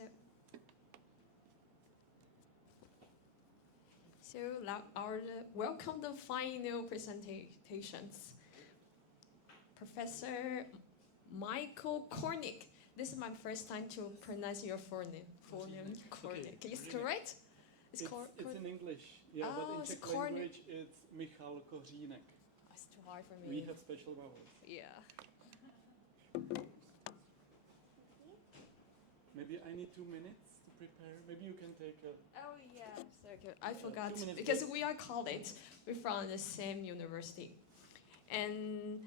welcome the final presentations. Professor Michael Korinek. This is my first time to pronounce your full name. Korinek. Okay. Is it correct? It's in English, yeah, but in it's Czech language it's Michal Korinek. It's too hard for me. We have special vowels. Yeah. Maybe I need 2 minutes to prepare. Maybe you can take a... Oh yeah, so good. I forgot 2 minutes because break. we are colleagues. We're from the same university, and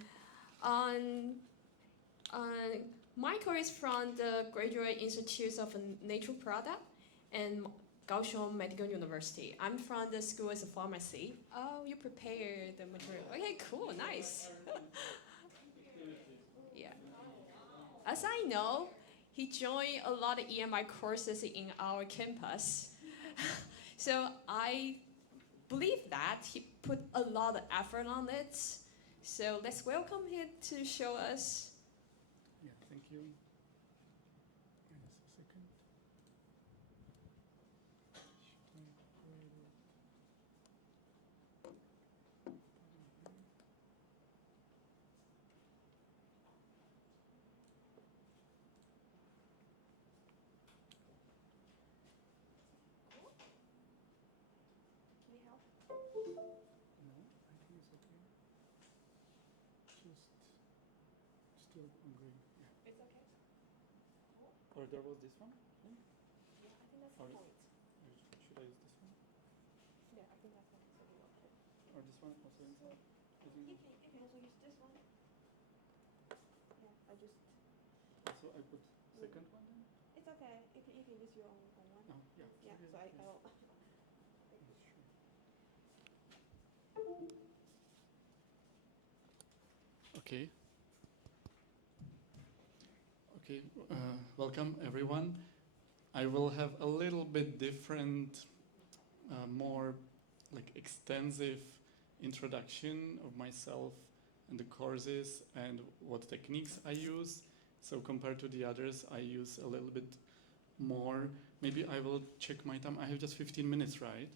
Michael is from the Graduate Institute of Natural Product and Kaohsiung Medical University. I'm from the School of Pharmacy. Oh, you prepare the material. Okay, cool, nice. Yeah. As I know, he joined a lot of EMI courses in our campus. So I believe that he put a lot of effort on it. So let's welcome him to show us. Yeah, thank you. Just a second. Can we help? No, I think it's okay. Just still ongoing. Yeah. It's okay. Or there was this one? Yeah, I think that's Or the point. should I use this one? Yeah, I think that's the point. Or this one also inside? I think You can also use this one. Yeah, I just. so I put second one then? It's okay. You can use your own one. Oh, yeah. Yeah, Okay, so yes. I'll. Sure. Okay. Okay, welcome everyone. I will have a little bit different, more like extensive introduction of myself and the courses and what techniques I use. So compared to the others, I use a little bit more. Maybe I will check my time. I have just 15 minutes, right?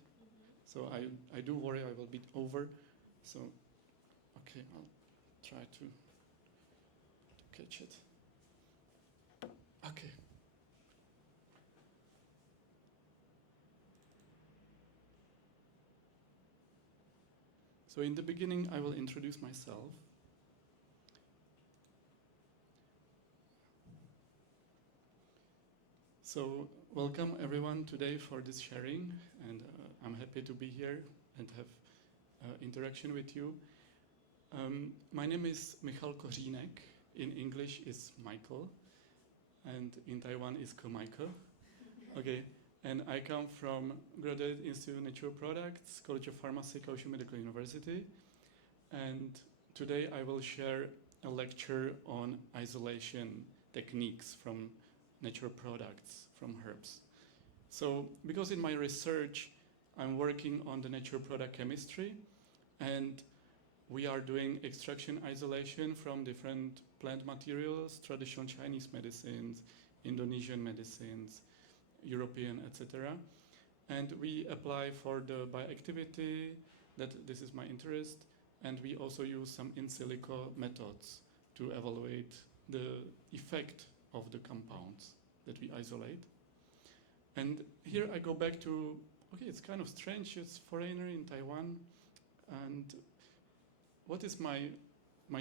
So I do worry I will be over. So, okay, I'll try to catch it. Okay. So in the beginning, I will introduce myself. So welcome everyone today for this sharing, and I'm happy to be here and have interaction with you. My name is Michal Korinek. In English is Michael, and in Taiwan is Komaiko. Okay, and I come from Graduate Institute of Natural Products, College of Pharmacy, Kaohsiung Medical University, and today I will share a lecture on isolation techniques from natural products, from herbs. So, because in my research, I'm working on the natural product chemistry, and we are doing extraction isolation from different plant materials, traditional Chinese medicines, Indonesian medicines, European, etc. And we apply for the bioactivity, that this is my interest, and we also use some in silico methods to evaluate the effect of the compounds that we isolate. And here I go back to, okay, it's kind of strange, it's foreigner in Taiwan, and what is my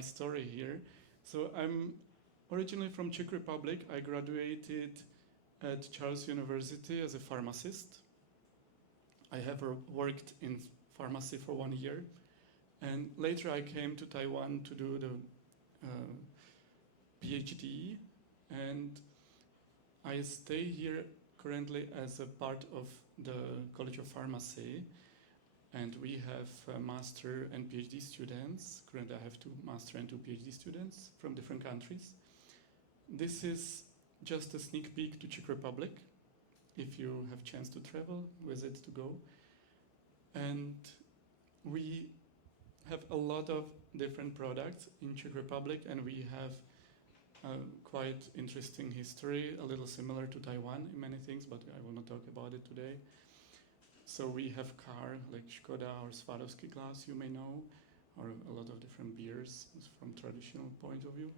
story here? So I'm originally from Czech Republic. I graduated at Charles University as a pharmacist. I have worked in pharmacy for 1 year, and later I came to Taiwan to do the PhD, and I stay here currently as a part of the College of Pharmacy, and we have master and PhD students. Currently I have 2 master and 2 PhD students from different countries. This is just a sneak peek to Czech Republic, if you have chance to travel, visit, to go. And we have a lot of different products in Czech Republic, and we have quite interesting history, a little similar to Taiwan in many things, but I will not talk about it today. So we have car like Škoda or Swarovski glass, you may know, or a lot of different beers from traditional point of view.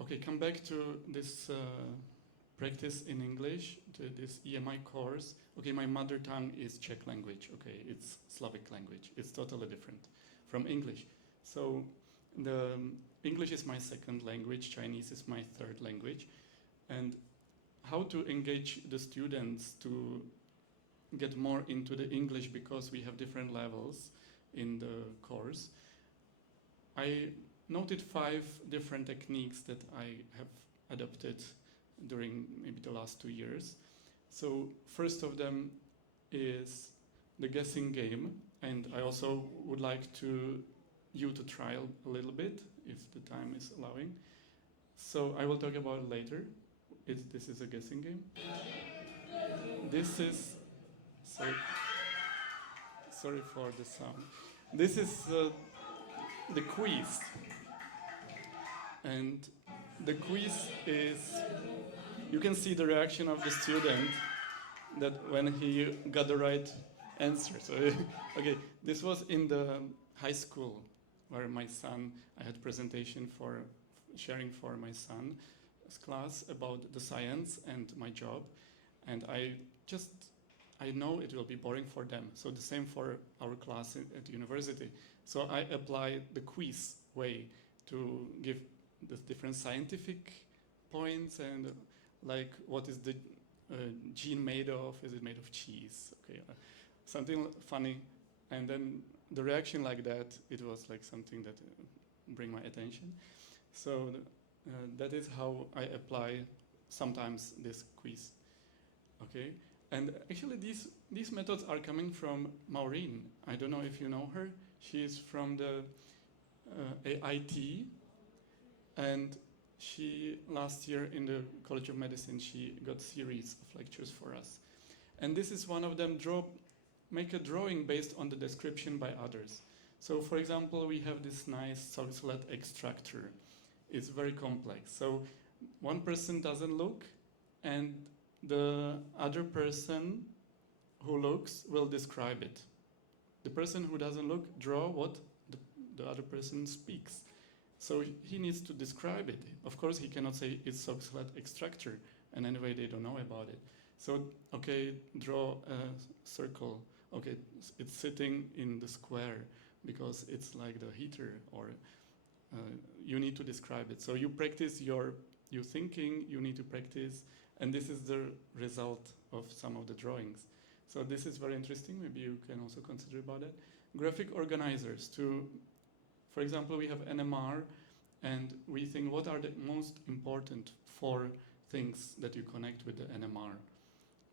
Okay, come back to this practice in English, to this EMI course. Okay, my mother tongue is Czech language. Okay, it's Slavic language. It's totally different from English. So the English is my second language, Chinese is my third language. And how to engage the students to get more into the English, because we have different levels in the course. I noted 5 different techniques that I have adopted during maybe the last 2 years. So first of them is the guessing game, and I also would like you to try a little bit if the time is allowing. So I will talk about it later. This is a guessing game. This is, sorry for the sound. This is the quiz. And the quiz is, you can see the reaction of the student that when he got the right answer. So, okay, this was in the high school where my son, I had presentation for sharing for my son's class about the science and my job. And I know it will be boring for them. So the same for our class at university. So I apply the quiz way to give the different scientific points, and like what is the gene made of? Is it made of cheese? Okay, something funny. And then the reaction like that, it was like something that bring my attention. So that is how I apply sometimes this quiz. Okay, and actually these methods are coming from Maureen. I don't know if you know her. She is from the AIT, and she last year in the College of Medicine she got series of lectures for us. And this is one of them. Make a drawing based on the description by others. So for example, we have this nice salsicillate extractor. It's very complex. So one person doesn't look, and the other person who looks will describe it. The person who doesn't look draw what the other person speaks. So he needs to describe it. Of course, he cannot say it's Soxhlet extractor, and anyway, they don't know about it. So, okay, draw a circle. Okay, it's sitting in the square because it's like the heater, or you need to describe it. So you practice your thinking, you need to practice, and this is the result of some of the drawings. So this is very interesting. Maybe you can also consider about it. Graphic organizers for example, we have NMR, and we think what are the most important 4 things that you connect with the NMR.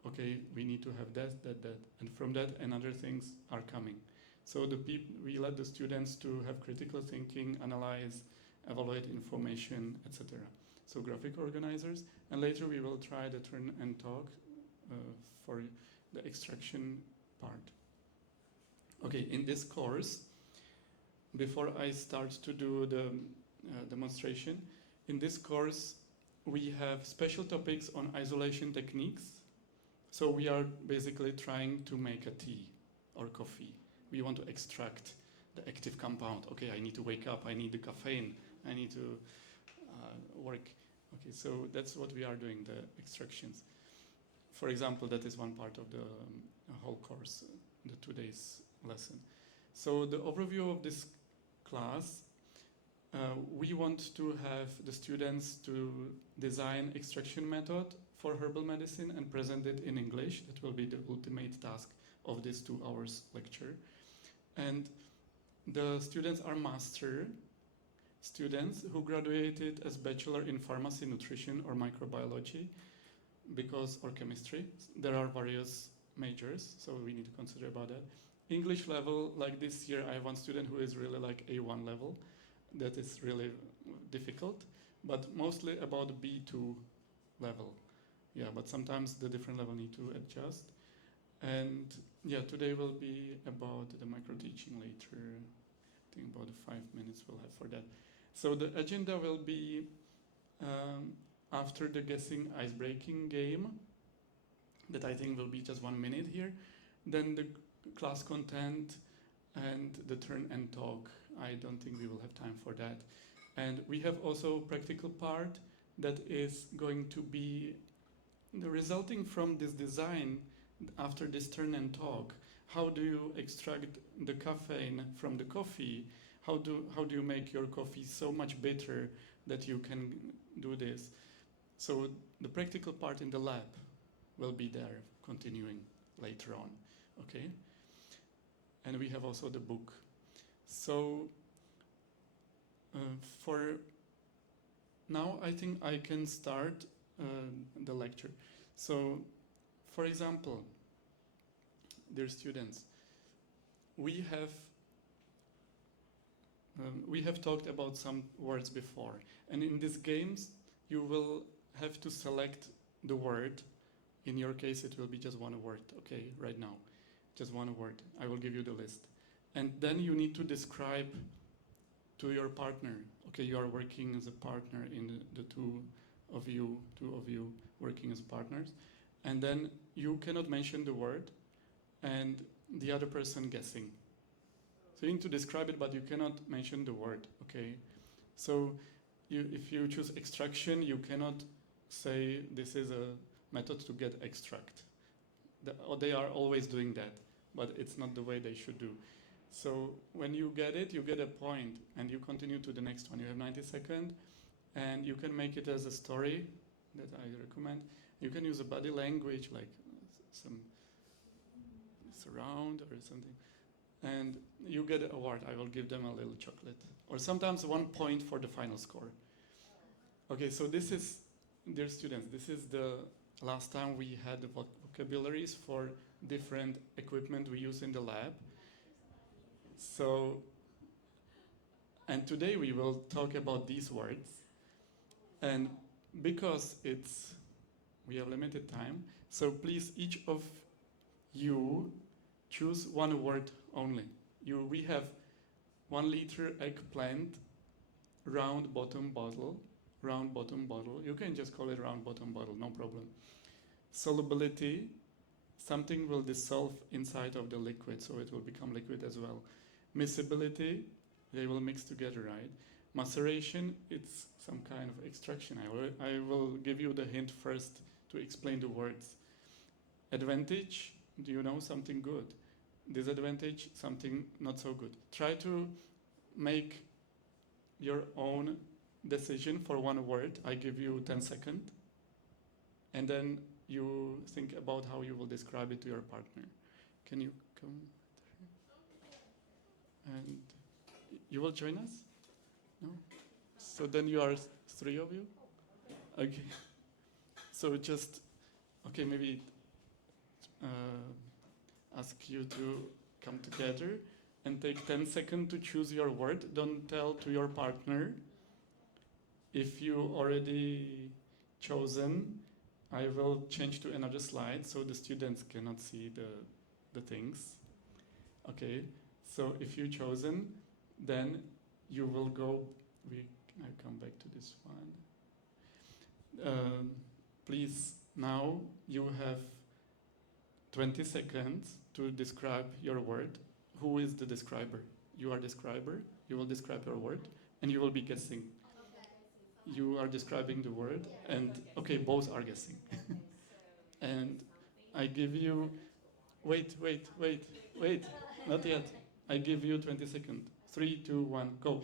Okay, we need to have that, and from that another things are coming. So we let the students to have critical thinking, analyze, evaluate information, etc. So graphic organizers, and later we will try the turn and talk for the extraction part. Okay, in this course, before I start to do the demonstration, in this course we have special topics on isolation techniques. So we are basically trying to make a tea or coffee. We want to extract the active compound. Okay, I need to wake up, I need the caffeine, I need to work. Okay, so that's what we are doing, the extractions. For example, that is one part of the whole course, the 2 days lesson. So the overview of this class, we want to have the students to design extraction method for herbal medicine and present it in English. That will be the ultimate task of this 2 hours lecture. And the students are master students who graduated as bachelor in pharmacy, nutrition, or microbiology, or chemistry. There are various majors, so we need to consider about that. English level, like this year, I have one student who is really like A1 level. That is really difficult, but mostly about B2 level. Yeah, but sometimes the different level need to adjust. And yeah, today will be about the microteaching later. I think about 5 minutes we'll have for that. So the agenda will be after the guessing ice-breaking game, that I think will be just 1 minute here. Then the class content and the turn and talk. I don't think we will have time for that. And we have also practical part that is going to be the resulting from this design after this turn and talk. How do you extract the caffeine from the coffee? How do you make your coffee so much better that you can do this? So the practical part in the lab will be there, continuing later on, okay? And we have also the book. So for now, I think I can start the lecture. So, for example, dear students, we have talked about some words before, and in these games, you will have to select the word. In your case, it will be just one word, okay, right now. Just one word. I will give you the list. And then you need to describe to your partner. Okay, you are working as a partner in the two of you working as partners. And then you cannot mention the word and the other person guessing. So you need to describe it, but you cannot mention the word, okay? So if you choose extraction, you cannot say this is a method to get extract. They are always doing that, but it's not the way they should do. So when you get it, you get a point, and you continue to the next one. You have 90 seconds, and you can make it as a story that I recommend. You can use a body language, like some surround or something, and you get an award. I will give them a little chocolate, or sometimes 1 point for the final score. Okay, so this is, dear students, this is the last time we had the vocabularies for different equipment we use in the lab. So, and today we will talk about these words. And because we have limited time, so please each of you choose one word only. We have 1 liter eggplant, round bottom bottle, round bottom bottle. You can just call it round bottom bottle, no problem. Solubility, something will dissolve inside of the liquid, so it will become liquid as well. Miscibility, they will mix together, right? Maceration, it's some kind of extraction. I will give you the hint first to explain the words. Advantage, do you know, something good? Disadvantage, something not so good. Try to make your own decision for one word. I give you 10 seconds. And then you think about how you will describe it to your partner. Can you come? And you will join us? No? So then you are 3 of you? Okay. So just, okay, maybe ask you to come together and take 10 seconds to choose your word. Don't tell to your partner. If you already chosen, I will change to another slide so the students cannot see the things. Okay, so if you chosen, then you will go, I come back to this one. Please, now you have 20 seconds to describe your word. Who is the describer? You are describer, you will describe your word, and you will be guessing. You are describing the word, and okay, both are guessing. And I give you, wait, not yet. I give you 20 seconds. 3, 2, 1, go.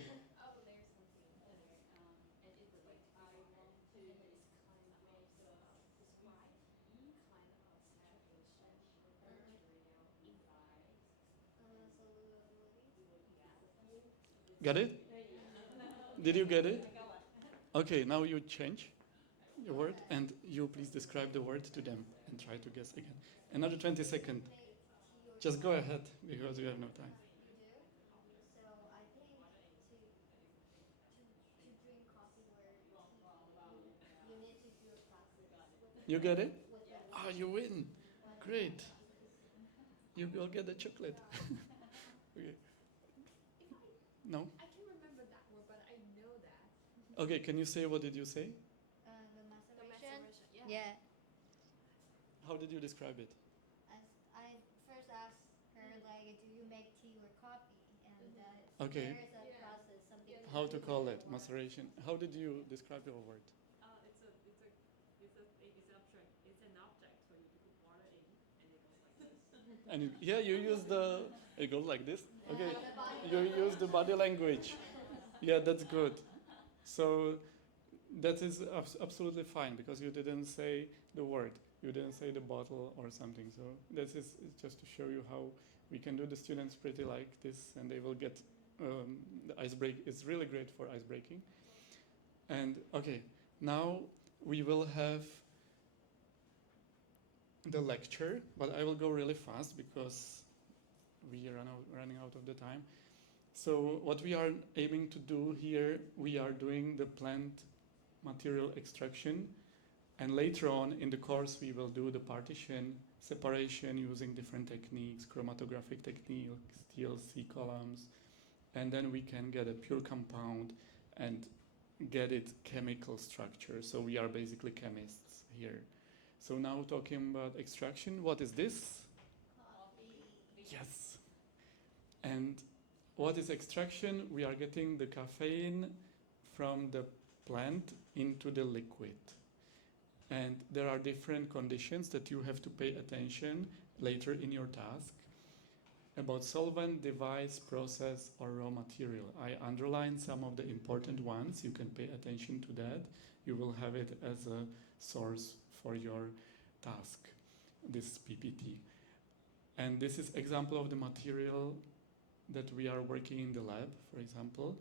Got it? Did you get it? Okay, now you change your word and you please describe the word to them and try to guess again. Another 20 seconds. Just go ahead because we have no time. So I think to drink coffee you need to do a process. You get it? Ah, you win. Great. You will get the chocolate. Okay. No? I can remember that word, but I know that. Okay, can you say what did you say? The maceration. Yeah. Yeah. How did you describe it? I first asked her like, do you make tea or coffee? And Okay. there is a process. Something. How to call it? Maceration. How did you describe your word? It's an object where you put water in and it goes like this. And yeah, you use it goes like this. Okay, you use the body language. Yeah, that's good. So that is absolutely fine because you didn't say the word. You didn't say the bottle or something. So this is just to show you how we can do. The students pretty like this and they will get the ice break. It's really great for ice breaking. And okay, now we will have the lecture, but I will go really fast because we are running out of the time. So what we are aiming to do here, we are doing the plant material extraction, and later on in the course we will do the partition, separation using different techniques, chromatographic techniques, TLC columns, and then we can get a pure compound and get it chemical structure. So we are basically chemists here. So now talking about extraction, what is this? Coffee. Yes. And what is extraction? We are getting the caffeine from the plant into the liquid. And there are different conditions that you have to pay attention later in your task about solvent, device, process, or raw material. I underlined some of the important ones. You can pay attention to that. You will have it as a source for your task, this PPT. And this is example of the material that we are working in the lab, for example,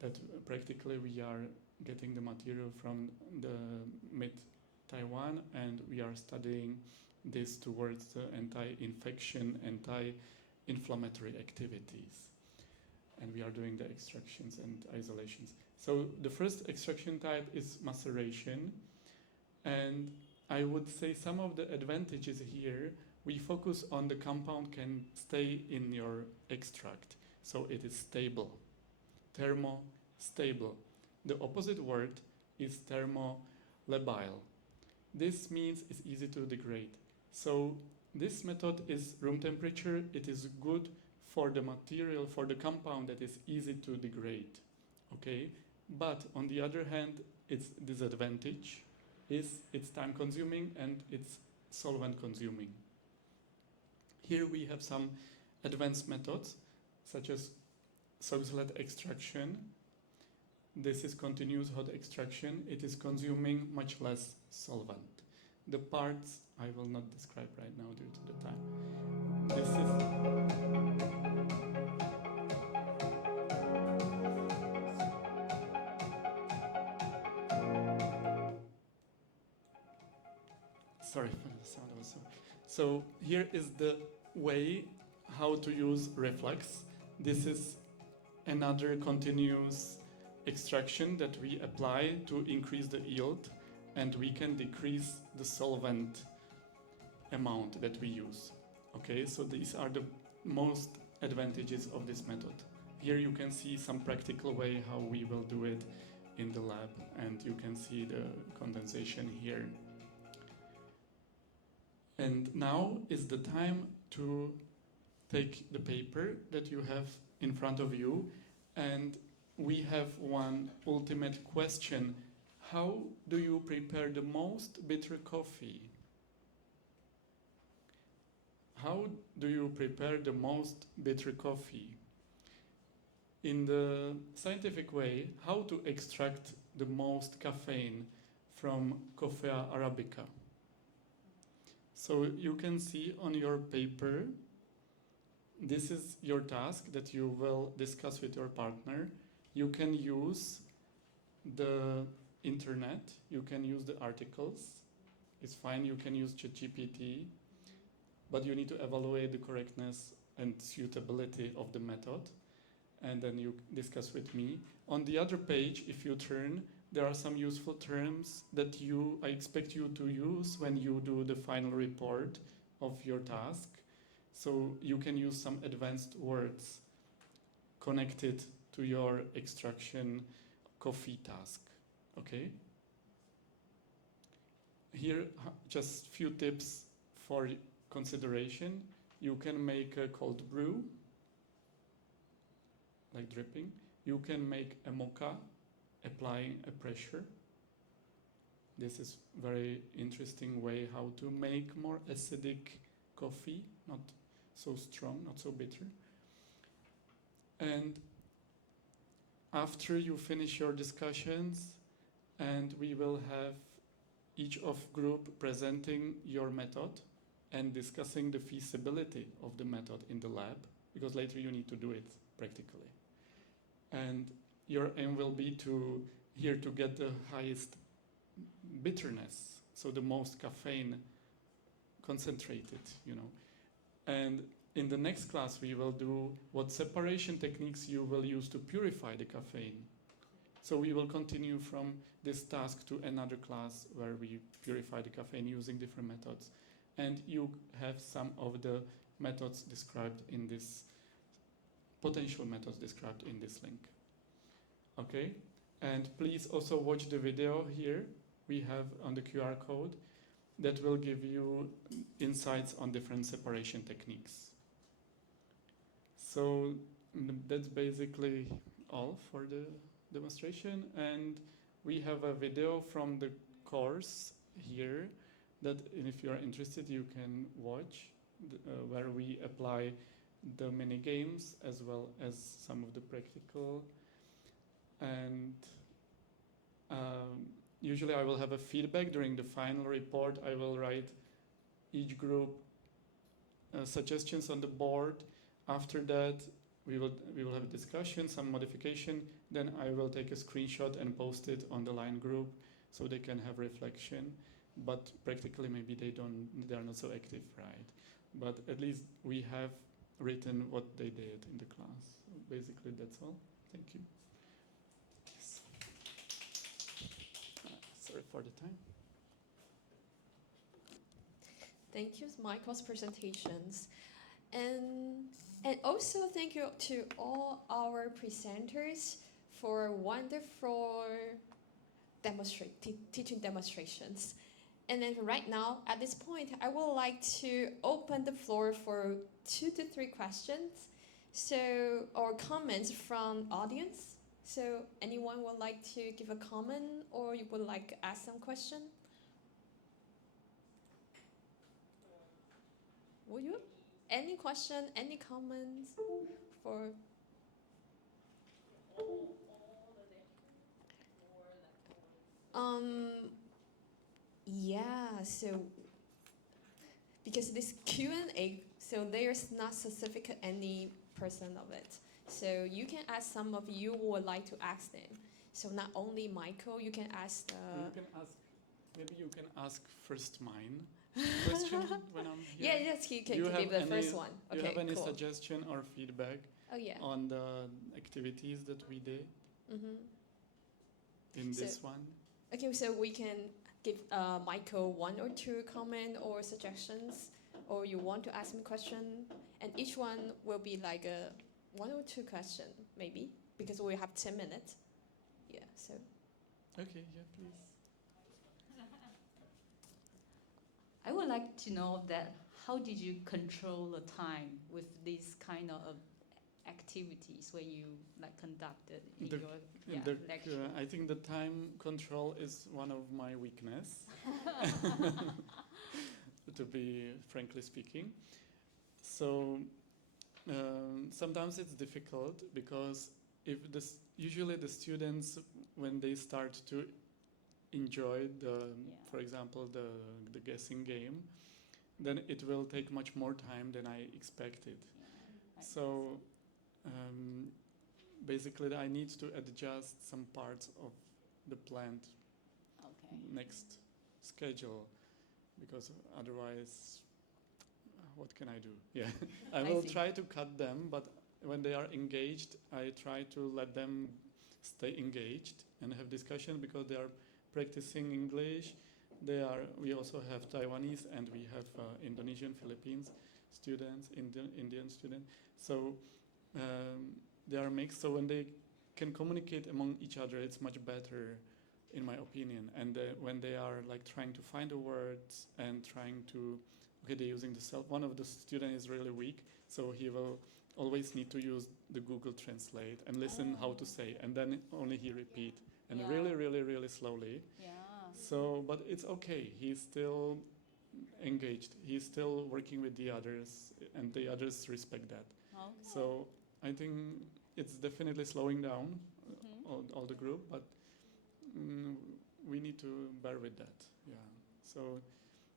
that practically we are getting the material from the mid-Taiwan and we are studying this towards the anti-infection, anti-inflammatory activities. And we are doing the extractions and isolations. So the first extraction type is maceration. And I would say some of the advantages here, we focus on the compound can stay in your extract. So it is stable, thermostable. The opposite word, is thermolabile. This means it's easy to degrade. So this method is room temperature. It is good for the material, for the compound that is easy to degrade. Okay, but on the other hand, its disadvantage is it's time consuming and it's solvent consuming. Here we have some advanced methods such as Soxhlet extraction. This is continuous hot extraction. It is consuming much less solvent. The parts I will not describe right now due to the time. This is sorry for the sound also. So here is the way how to use reflux. This is another continuous extraction that we apply to increase the yield, and we can decrease the solvent amount that we use. Okay, so these are the most advantages of this method. Here you can see some practical way how we will do it in the lab, and you can see the condensation here. And now is the time to take the paper that you have in front of you, and we have one ultimate question. How do you prepare the most bitter coffee? How do you prepare the most bitter coffee? In the scientific way, how to extract the most caffeine from Coffea arabica? So you can see on your paper, this is your task that you will discuss with your partner. You can use the internet, you can use the articles, it's fine, you can use ChatGPT, but you need to evaluate the correctness and suitability of the method, and then you discuss with me. On the other page, if you turn, there are some useful terms that I expect you to use when you do the final report of your task. So you can use some advanced words connected to your extraction coffee task. Okay? Here, just few tips for consideration. You can make a cold brew, like dripping. You can make a mocha, applying a pressure. This is very interesting way how to make more acidic coffee, not so strong, not so bitter. And after you finish your discussions, and we will have each of group presenting your method and discussing the feasibility of the method in the lab, because later you need to do it practically. And your aim will be to get the highest bitterness, so the most caffeine concentrated, you know. And in the next class we will do what separation techniques you will use to purify the caffeine. So we will continue from this task to another class where we purify the caffeine using different methods. And you have some of the methods described in this, potential methods described in this link. Okay? And please also watch the video here we have on the QR code that will give you insights on different separation techniques. So that's basically all for the demonstration, and we have a video from the course here that if you are interested you can watch, where we apply the mini games as well as some of the practical. And usually I will have a feedback during the final report. I will write each group suggestions on the board. After that we will have a discussion, some modification, then I will take a screenshot and post it on the line group so they can have reflection. But practically maybe they are not so active, right? But at least we have written what they did in the class. Basically that's all. Thank you. Yes. Sorry for the time. Thank you, Michael's presentations. And also thank you to all our presenters for wonderful teaching demonstrations. And then right now, at this point, I would like to open the floor for 2 to 3 questions, or comments from audience. So anyone would like to give a comment, or you would like to ask some question? Would you? Any question, any comments for? Yeah, so because this Q&A, so there's not specific any person of it. So you can ask some of you who would like to ask them. So not only Michael, you can ask the... Maybe you can ask first mine question when I'm here. Yeah, yes, you can give the first one. Do you Okay, have any cool. suggestion or feedback on the activities that we did in this one? Okay, so we can give Michael 1 or 2 comment or suggestions, or you want to ask me question, and each one will be like a 1 or 2 question, maybe, because we have 10 minutes. Yeah, so. Okay, yeah, please. I would like to know that how did you control the time with these kind of activities when you like conducted in your lecture? I think the time control is one of my weakness, to be frankly speaking. So sometimes it's difficult because usually the students, when they start to enjoy for example, the guessing game, then it will take much more time than I expected. Yeah. So basically I need to adjust some parts of the planned next schedule, because otherwise, what can I do? Yeah, I will try to cut them, but when they are engaged, I try to let them stay engaged and have discussion, because they are practicing English. We also have Taiwanese, and we have Indonesian, Philippines students, Indian students. So they are mixed. So when they can communicate among each other, it's much better, in my opinion. And when they are like trying to find the words and trying to, they're using the self. One of the students is really weak, so he will always need to use the Google Translate and listen how to say, and then only he repeat, and really, really, really slowly. Yeah. So, but it's okay. He's still engaged. He's still working with the others, and the others respect that. Okay. So I think it's definitely slowing down all the group, but we need to bear with that. Yeah. So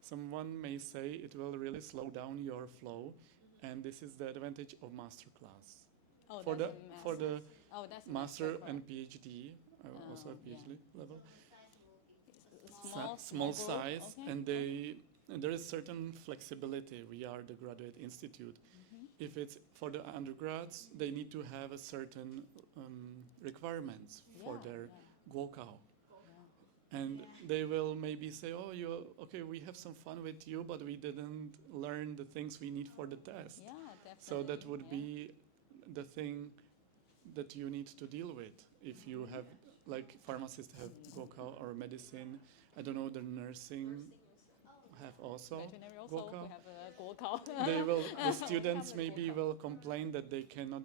someone may say it will really slow down your flow, and this is the advantage of masterclass. Oh, for the that's master and PhD, also a PhD level. Small size, okay. And there is certain flexibility. We are the graduate institute. If it's for the undergrads, they need to have a certain requirements for their guokao. And they will maybe say, oh, we have some fun with you, but we didn't learn the things we need for the test. Yeah, definitely. So that would be the thing that you need to deal with. If you have, like pharmacists have guokao, or medicine, I don't know, the nursing have also Veterinary also, guokao. we have a guokao. The students maybe will complain that they cannot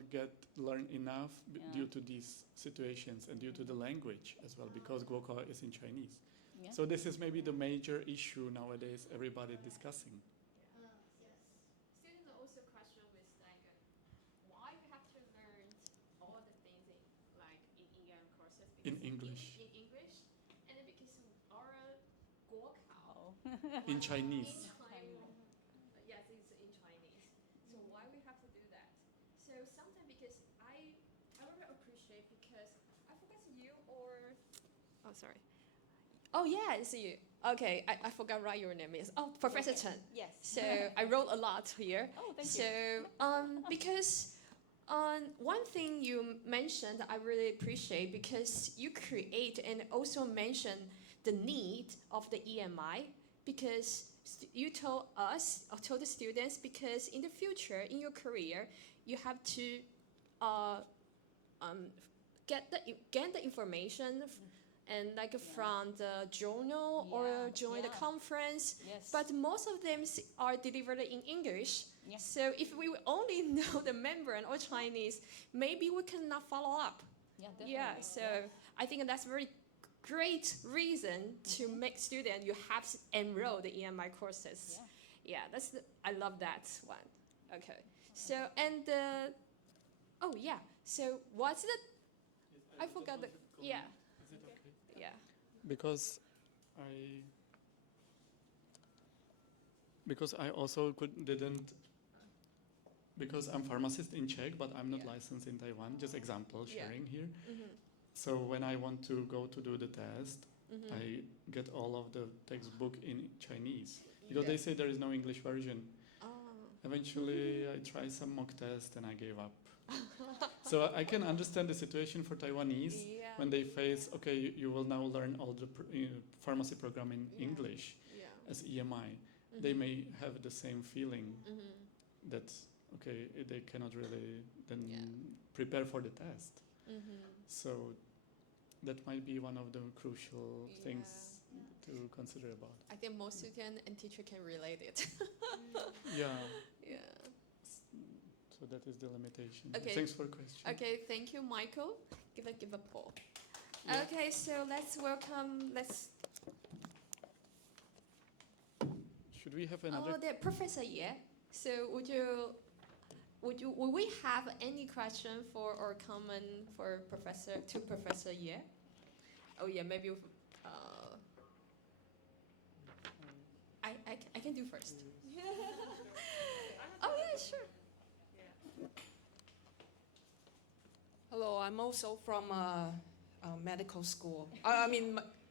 learn enough due to these situations and due to the language as well, because guokao is in Chinese. Yeah. So this is maybe the major issue nowadays everybody discussing. Students also question with like, why we have to learn all the things in EM courses? In English. In English, and then because our guokao In Chinese. Yes, it's in Chinese. So why we have to do that? So sometimes because I really appreciate, because I forgot you or sorry. Oh yeah, it's you. Okay, I forgot what your name is. Oh, Professor Chen. Yes. So I wrote a lot here. Oh, thank you. So because one thing you mentioned I really appreciate, because you create and also mention the need of the EMI, because you told us, or told the students, because in the future, in your career, you have to get the information and like from the journal or Yeah, join the yeah. conference. Yes. But most of them are delivered in English. Yeah. So if we only know the Mandarin or Chinese, maybe we cannot follow up. yeah, definitely. Yeah, so I think that's a very great reason to make students you have to enroll the EMI courses. Yeah. Yeah, I love that one. Okay, so and oh yeah, so what's the? I forgot the yeah. Is it okay? Yeah. Because I also didn't, because I'm pharmacist in Czech, but I'm not Yeah. licensed in Taiwan. Just example Yeah. sharing here. Mm-hmm. So when I want to go to do the test, Mm-hmm. I get all of the textbook in Chinese because they say there is no English version. Oh. Eventually, I tried some mock test and I gave up. So I can understand the situation for Taiwanese Yeah. when they face, okay, you will now learn all the pharmacy program in Yeah. English Yeah. as EMI. They may have the same feeling Mm-hmm. that, okay, they cannot really then Yeah. prepare for the test. Mm-hmm. So that might be one of the crucial Yeah. things to consider about. I think most student and teacher can relate it. Yeah, Yeah. so that is the limitation. Okay. Thanks for the question. Okay, thank you, Michael. Give a poll. Yeah. Okay, so let's welcome. Should we have another? The Professor Ye. So would we have any question for or comment for Professor Ye? Oh yeah, maybe. I can do first. Oh yeah, sure. Hello, I'm also from medical school.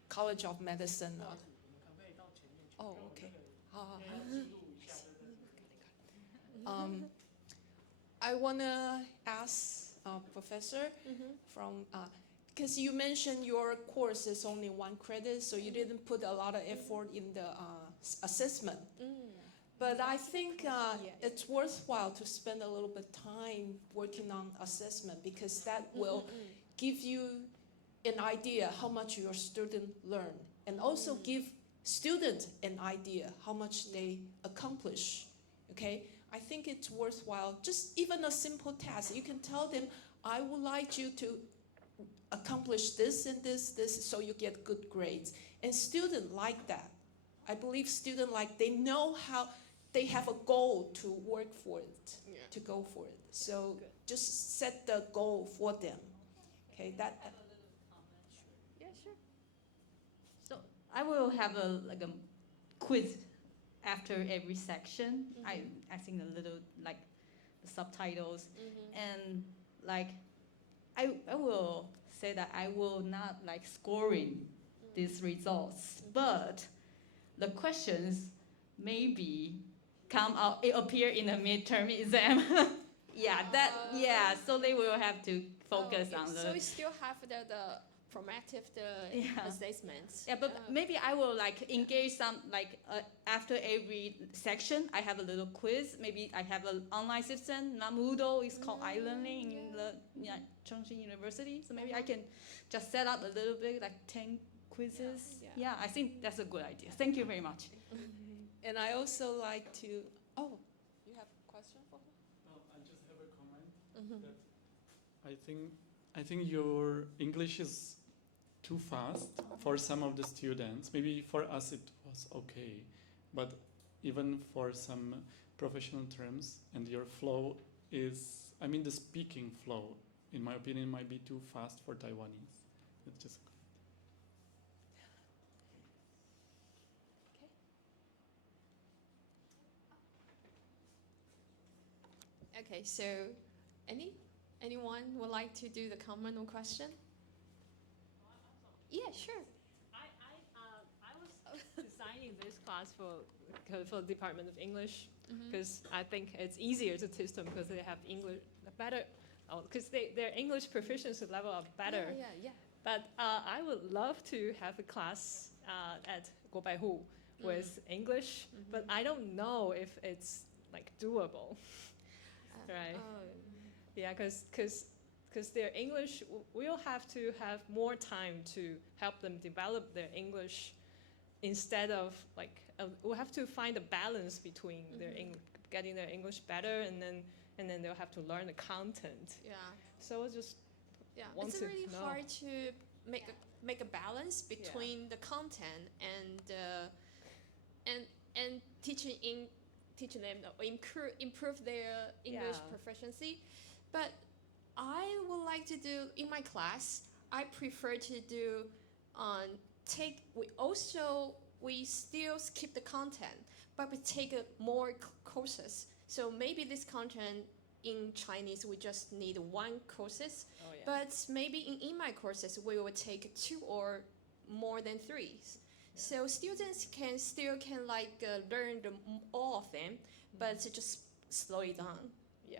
College of Medicine. Oh, okay. I want to ask Professor from, because you mentioned your course is only 1 credit, so you didn't put a lot of effort in the assessment. But I think it's worthwhile to spend a little bit time working on assessment because that will give you an idea how much your student learn and also give students an idea how much they accomplish. Okay, I think it's worthwhile. Just even a simple task, you can tell them, I would like you to accomplish this and this, so you get good grades. And students like that. I believe students they know how. They have a goal to work for it, to go for it. So just set the goal for them. Okay, that. Yeah, sure. So I will have a quiz after every section. I think a little like the subtitles and I will say that I will not scoring these results, but the questions maybe appear in the midterm exam. So they will have to focus on the. So we still have the formative assessments. Yeah, but maybe I will engage some after every section I have a little quiz. Maybe I have an online system. Moodle is called I-Learning in the Cheng University. So maybe I can just set up a little bit 10 quizzes. Yeah, I think that's a good idea. Thank you very much. And I also like to. Oh, you have a question for me? No, I just have a comment. That I think your English is too fast for some of the students. Maybe for us it was okay, but even for some professional terms, and your flow is, the speaking flow, in my opinion, might be too fast for Taiwanese. It's just. Okay, so anyone would like to do the comment or question? Yeah, sure. I was designing this class for Department of English because I think it's easier to teach them because they have English better, because their English proficiency level are better. Yeah. But I would love to have a class at Guobaihu with English, but I don't know if it's doable. Right. Yeah, because because their English, we'll have to have more time to help them develop their English instead of like, we'll have to find a balance between their getting their English better and then they'll have to learn the content. Yeah. So it's just want It's to really know. hard to make a balance between the content and teaching them or improve their English proficiency. But I would like to do in my class. I prefer to do we still skip the content, but we take more courses. So maybe this content in Chinese we just need one courses, but maybe in EMI courses we will take 2 or more than 3. So students can learn all of them, but just slow it down. Yeah.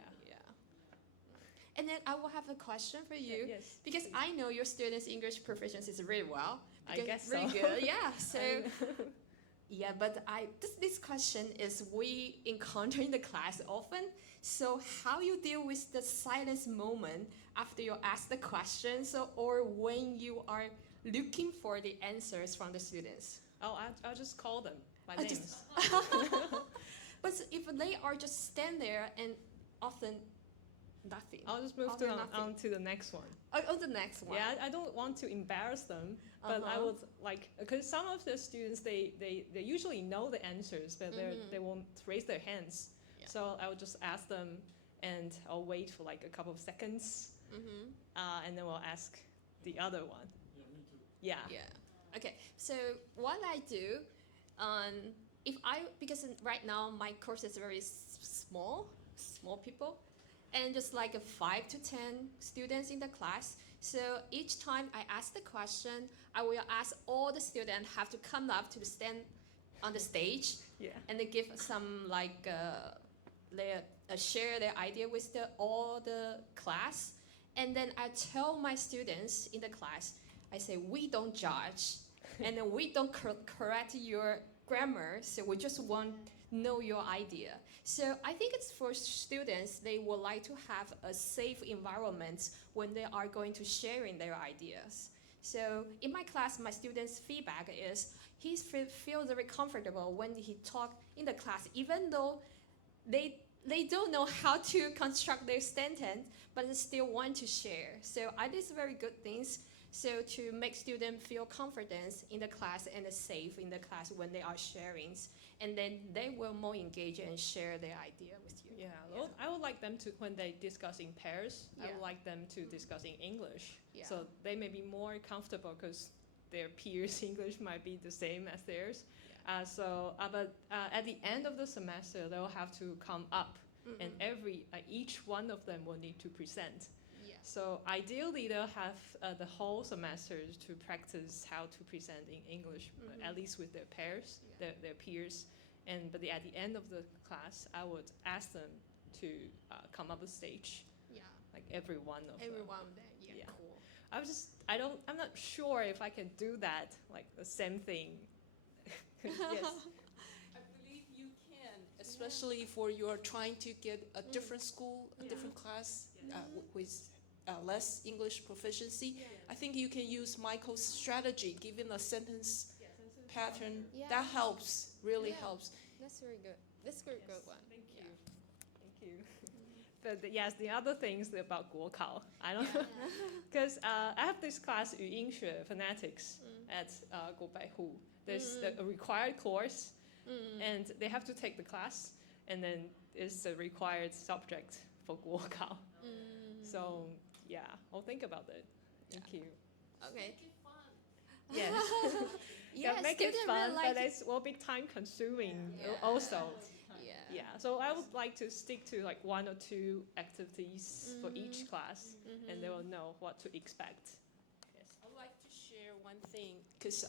And then I will have a question for you, Yes. because I know your students' English proficiency is really well. I guess really so. good. Yeah. So yeah, but this question is we encounter in the class often. So how you deal with the silence moment after you ask the question, or when you are looking for the answers from the students? Oh, I'll just call them by names. But if they are just stand there and often nothing. I'll just move on to the next one. Oh, the next one. Yeah, I don't want to embarrass them, but I would like, because some of the students, they usually know the answers, but they won't raise their hands. Yeah. So I would just ask them, and I'll wait for like a couple of seconds, and then we'll ask the other one. Yeah, me too. Yeah. Okay. So what I do, because right now my course is very small people, and just like 5 to 10 students in the class. So each time I ask the question, I will ask all the students have to come up to stand on the stage, and they give some share their idea with all the class, and then I tell my students in the class, I say we don't judge, and then we don't correct your grammar, so we just want to know your idea. So I think it's for students, they would like to have a safe environment when they are going to sharing their ideas. So in my class, my students' feedback is he feels very comfortable when he talk in the class, even though they don't know how to construct their sentence, but they still want to share. So I think it's very good things. So to make students feel confidence in the class and safe in the class when they are sharing, and then they will more engage and share their idea with you. Yeah, I would like them to, when they discuss in pairs, I would like them to discuss in English. Yeah. So they may be more comfortable because their peers' English might be the same as theirs. But at the end of the semester, they'll have to come up, and each one of them will need to present. So ideally, they'll have the whole semester to practice how to present in English, at least with their pairs, their peers. But at the end of the class, I would ask them to come up on stage. Yeah. Like every one of them. Yeah. Cool. I'm not sure if I can do that, like the same thing. Yes. I believe you can, especially for you're trying to get a different school, a different class with less English proficiency. I think you can use Michael's strategy, given a sentence pattern. Yeah. That helps, really helps. That's very good. That's a good one. Thank you. Thank you. But yes, the other things about 国考, I don't know. Because I have this class, 语音学 phonetics, at 国百户. There's a required course, and they have to take the class, and then it's the required subject for 国考. So yeah, I'll think about it. Thank you. Okay. Yes. Yeah, make it students fun, really like but it will be time consuming also. Yeah. Yeah, so I would like to stick to like 1 or 2 activities for each class, and they will know what to expect. Yes. I'd like to share one thing, because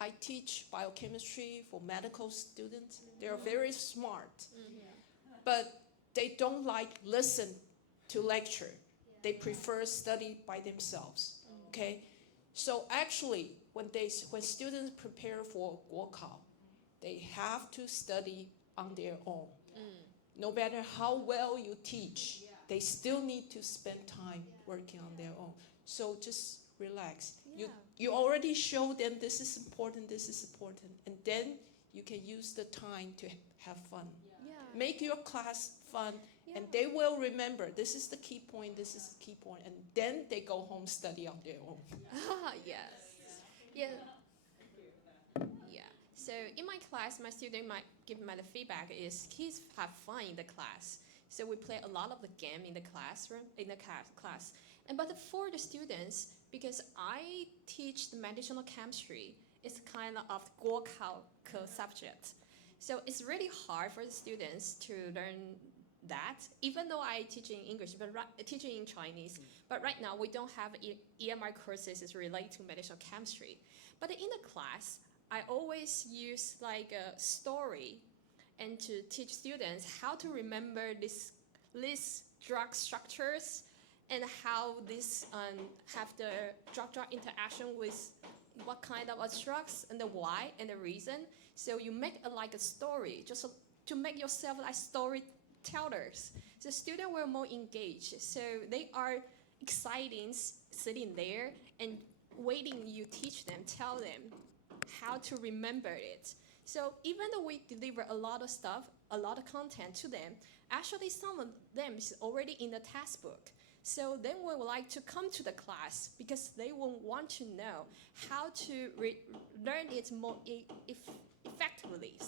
I teach biochemistry for medical students. They're very smart, but they don't like listen to lecture. They prefer study by themselves. Okay, so actually, when students prepare for 国考, they have to study on their own. No matter how well you teach, they still need to spend time working on their own. So just relax. You already show them this is important, and then you can use the time to have fun. Yeah. Make your class fun, Yeah. and they will remember this is the key point, this is the key point, and then they go home study on their own. Yes. Yeah. Yeah. So in my class, my student might give me the feedback is kids have fun in the class. So we play a lot of the game in the classroom, in the class. And but for the students, because I teach the medicinal chemistry, it's kind of 国考 subject. So it's really hard for the students to learn that, even though I teach in English, but teaching in Chinese. But right now, we don't have EMI courses is related to medicinal chemistry. But in the class, I always use like a story and to teach students how to remember this drug structures and how this have the drug-drug interaction with what kind of drugs and the why and the reason. So you make like a story, just to make yourself like storytellers. The students were more engaged. So they are exciting sitting there and waiting you teach them, tell them how to remember it. So even though we deliver a lot of stuff, a lot of content to them, actually some of them is already in the textbook. So they would like to come to the class because they will want to know how to learn it more effectively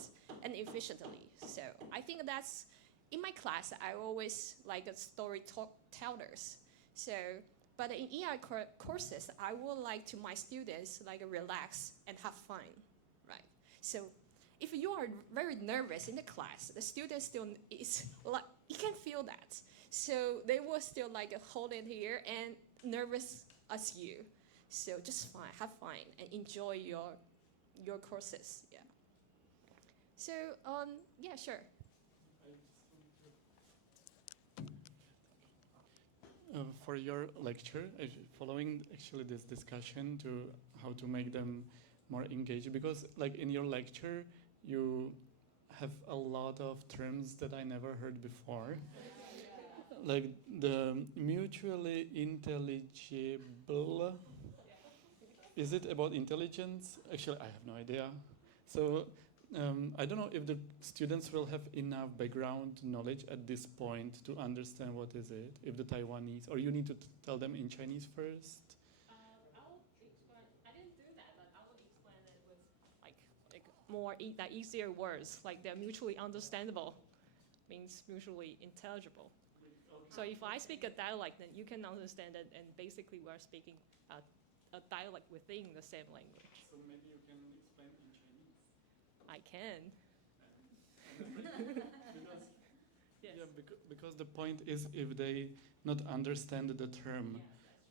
and efficiently. So I think that's, in my class, I always like a storytellers. So, but in EI courses, I would like to my students like relax and have fun, right? So if you are very nervous in the class, the student still is like, you can feel that. So they will still like hold it here and nervous as you. So just fine, have fun and enjoy your courses, yeah. So, yeah, sure. For your lecture, following actually this discussion to how to make them more engaged, because like in your lecture, you have a lot of terms that I never heard before. Like the mutually intelligible, is it about intelligence? Actually, I have no idea. So I don't know if the students will have enough background knowledge at this point to understand what is it, if the Taiwanese, or you need to tell them in Chinese first? I'll explain. I didn't do that, but I will explain it with like more easier words, like they're mutually understandable, means mutually intelligible. So if I speak a dialect, then you can understand it, and basically we're speaking a dialect within the same language. So maybe you can explain in Chinese. I can. Because the point is, if they not understand the term,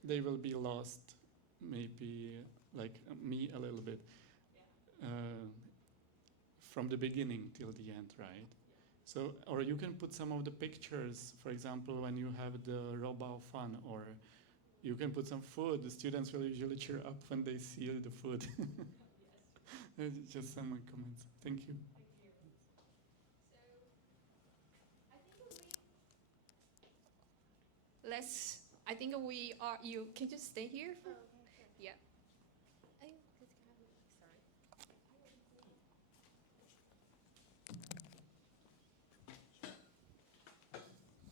they will be lost. Maybe like me a little bit from the beginning till the end, right? So, or you can put some of the pictures, for example, when you have the robot fun, or you can put some food. The students will usually cheer up when they see the food. Just some comments. Thank you. I think we are, you can just stay here for, yeah.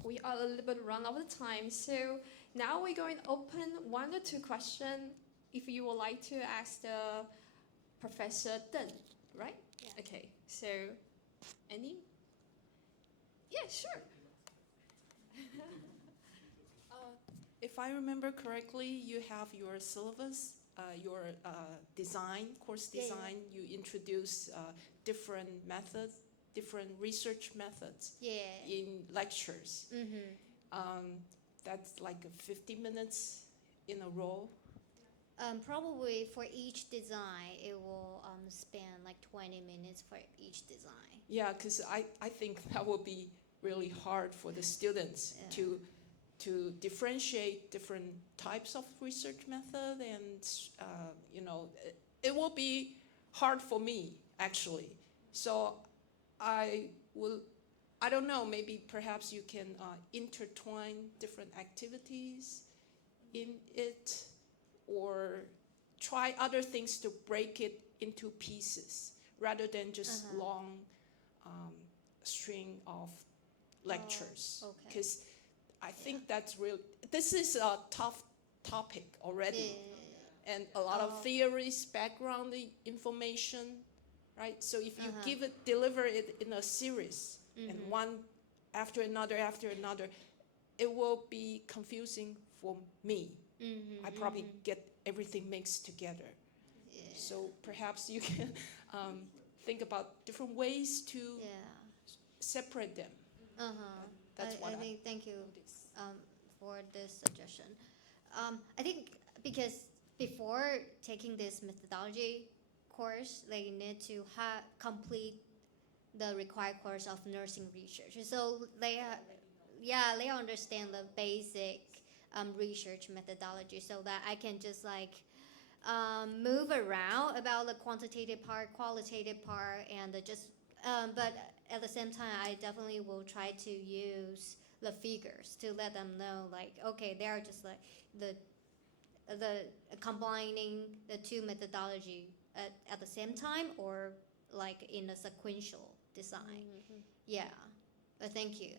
We are a little bit run out of time, so now we're going to open 1 or 2 questions if you would like to ask the Professor Teng, right? Yeah. Okay, so any? Yeah, sure. If I remember correctly, you have your syllabus, your course design. You introduce different methods, different research methods in lectures. That's like 50 minutes in a row. Probably for each design, it will span like 20 minutes for each design. Yeah, because I think that will be really hard for the students to differentiate different types of research method, and it will be hard for me actually. So I I don't know, maybe perhaps you can intertwine different activities in it, or try other things to break it into pieces rather than just long string of lectures. Oh, okay. Because I think that's real. This is a tough topic already, and a lot of theories, background information, right? So if you deliver it in a series, and one after another, it will be confusing for me. I probably get everything mixed together. So perhaps you can think about different ways to separate them. That's what I think. Thank you for this suggestion. I think because before taking this methodology course, they need to complete the required course of nursing research. So they understand the basic research methodology, so that I can just like move around about the quantitative part, qualitative part, and but at the same time, I definitely will try to use the figures to let them know, like, okay, they are just like the combining the two methodology at the same time, or like in a sequential design. Yeah, but thank you.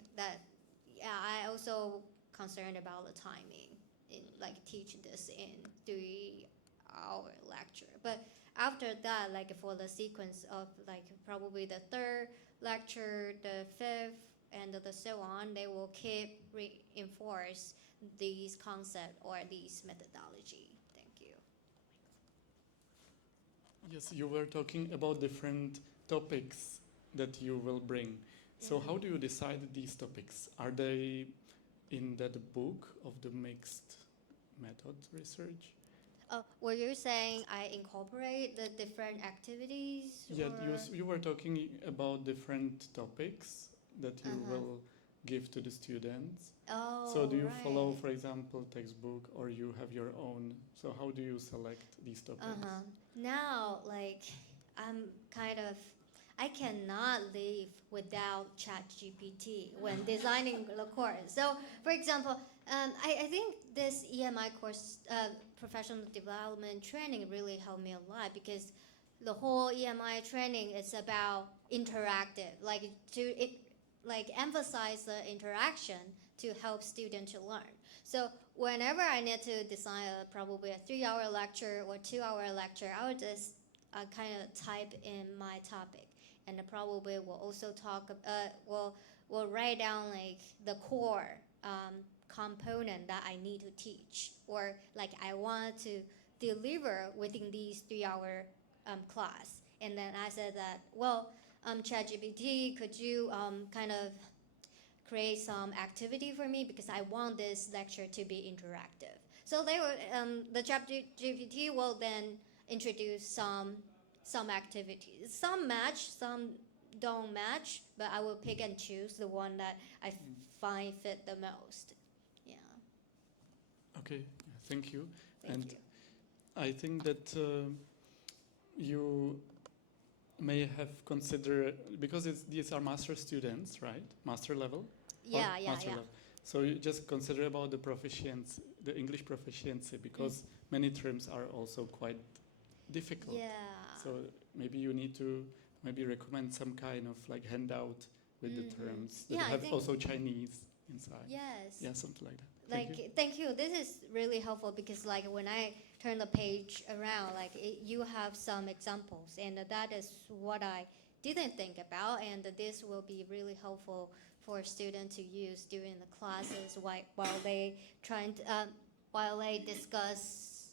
I also concerned about the timing in like teaching this in 3-hour lecture. But after that, like for the sequence of like probably the third lecture, the fifth, and the so on, they will keep reinforce these concept or these methodology. Thank you. Yes, you were talking about different topics that you will bring. So how do you decide these topics? Are they in that book of the mixed method research? Were you saying I incorporate the different activities? Yeah, or? you were talking about different topics that you will give to the students. Oh, so do you right. follow, for example, textbook, or you have your own? So how do you select these topics? Now, like, I cannot live without ChatGPT when designing the course. So, for example, I think this EMI course, professional development training, really helped me a lot, because the whole EMI training is about interactive, like emphasize the interaction to help students to learn. So whenever I need to design probably a 3-hour lecture or 2-hour lecture, I would just kind of type in my topic, and probably will also will write down like the core component that I need to teach, or like I want to deliver within these 3-hour class. And then I said that, well, ChatGPT, could you kind of create some activity for me, because I want this lecture to be interactive. So they were the ChatGPT will then introduce some activities. Some match, some don't match, but I will pick and choose the one that I find fit the most. Yeah. Okay, thank you. Thank you. I think that you may have considered, because these are master students, right? Master level? Yeah. Level. So you just consider about the proficiency, the English proficiency, because many terms are also quite difficult. Yeah. So maybe you need to recommend some kind of like handout with the terms that have also Chinese inside. Yes. Yeah, something like that. Thank you. This is really helpful, because like when I turn the page around, like you have some examples, and that is what I didn't think about, and this will be really helpful for students to use during the classes while they discuss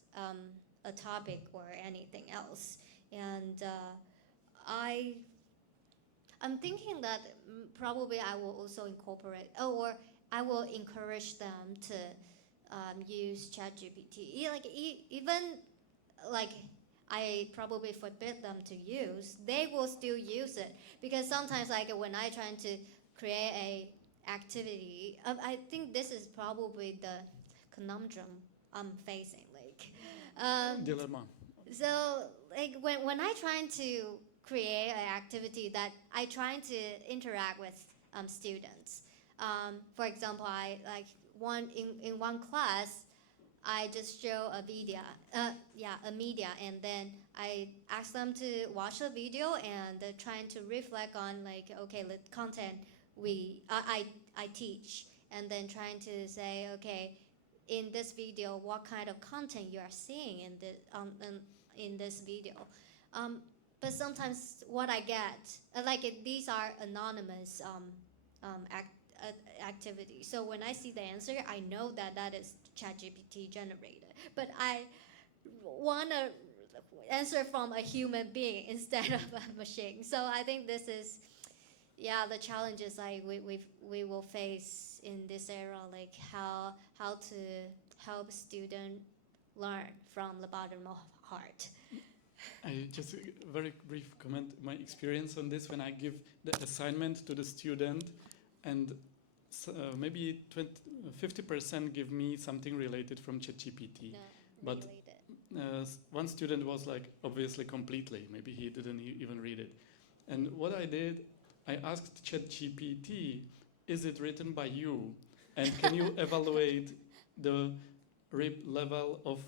a topic or anything else. And I'm thinking that probably I will also incorporate, or I will encourage them to use ChatGPT. Even like I probably forbid them to use, they will still use it, because sometimes like when I try to create a activity, I think this is probably the conundrum I'm facing. Dilemma. So like when I try to create an activity that I try to interact with students. For example, in one class, I just show a video, a media, and then I ask them to watch the video and trying to reflect on the content I teach, and then trying to say, okay, in this video, what kind of content you are seeing in this video. But sometimes what I get, these are anonymous activities. So when I see the answer, I know that is ChatGPT generated. But I want to answer from a human being instead of a machine. So I think this is, the challenges we will face in this era, like how to help students learn from the bottom of heart. I just a very brief comment, my experience on this, when I give the assignment to the student and maybe 50% give me something related from ChatGPT. But one student was like, obviously completely, maybe he didn't even read it. And what I did, I asked ChatGPT, is it written by you? And can you evaluate the level of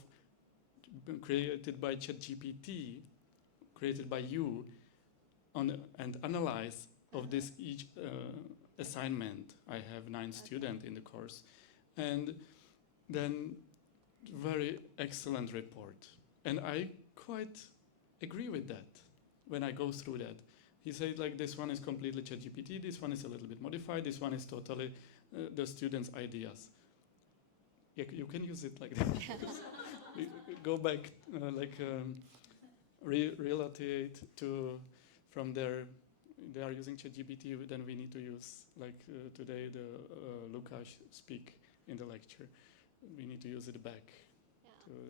created by ChatGPT, created by you, and analyze of this each assignment. I have 9 students in the course, and then very excellent report. And I quite agree with that when I go through that. He said like this one is completely ChatGPT, this one is a little bit modified, this one is totally the students' ideas. Yeah, you can use it like that. Go back, relativate to from there. They are using ChatGPT, then we need to use, today the Lukasz speak in the lecture. We need to use it back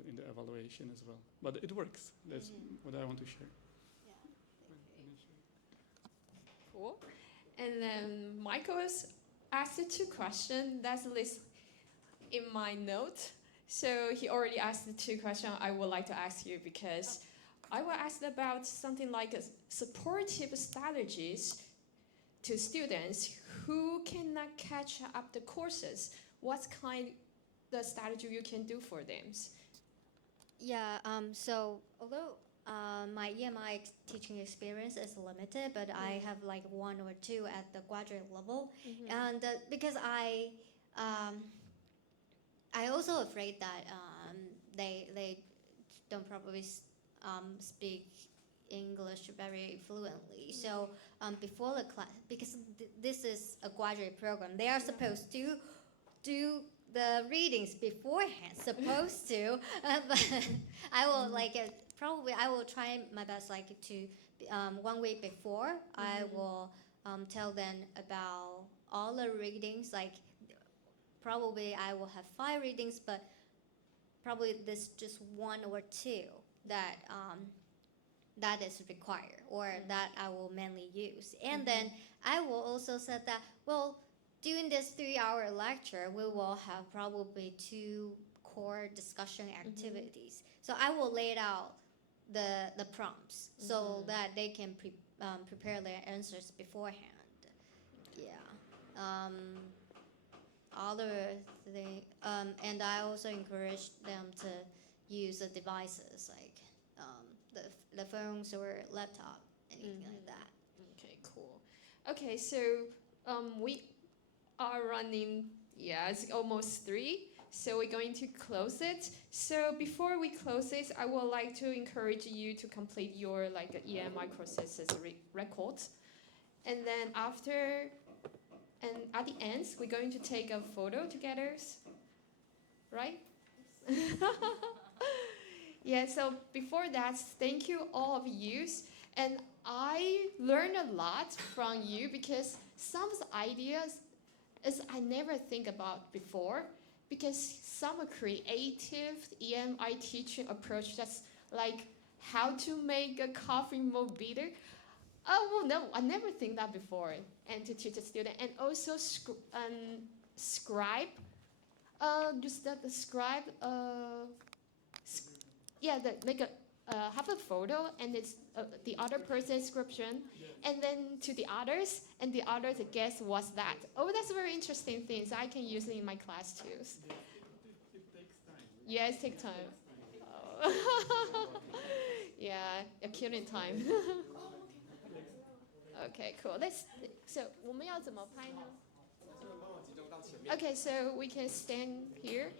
in the evaluation as well. But it works. That's what I want to share. Cool. And then Michael has asked 2 questions. That's list in my note. So he already asked the 2 questions I would like to ask you, because I will ask about something like supportive strategies to students who cannot catch up the courses. What kind of strategy you can do for them? So although my EMI teaching experience is limited, but I have 1 or 2 at the graduate level, and because I also afraid that they don't probably speak English very fluently. So before the class, because this is a graduate program, they are supposed to do the readings beforehand. Supposed to, but I will probably I will try my best to 1 week before. I will tell them about all the readings. Probably I will have 5 readings, but probably this just 1 or 2 that is required, or that I will mainly use. And then I will also say that, well, during this 3-hour lecture, we will have probably 2 core discussion activities. So I will lay out the prompts so that they can prepare their answers beforehand. Other thing, and I also encourage them to use the devices the phones or laptop, anything like that. Okay, cool. Okay, so we are running, it's almost 3, so we're going to close it. So before we close it, I would like to encourage you to complete your EMI courses record. And then at the end, we're going to take a photo together, right? So before that, thank you all of you. And I learned a lot from you, because some ideas I never think about before, because some creative EMI teaching approach, that's like how to make a coffee more bitter. Oh, well, no, I never think that before. And to teach a student, and also scribe, make a have a photo and it's the other person's description, and then to the others, and the others guess what's that. Oh, that's a very interesting thing. So I can use it in my class too. It takes time. Yes, take time. Oh. Yeah, a killing time. Okay, cool. So 我们要怎么拍呢? Okay, so we can stand here.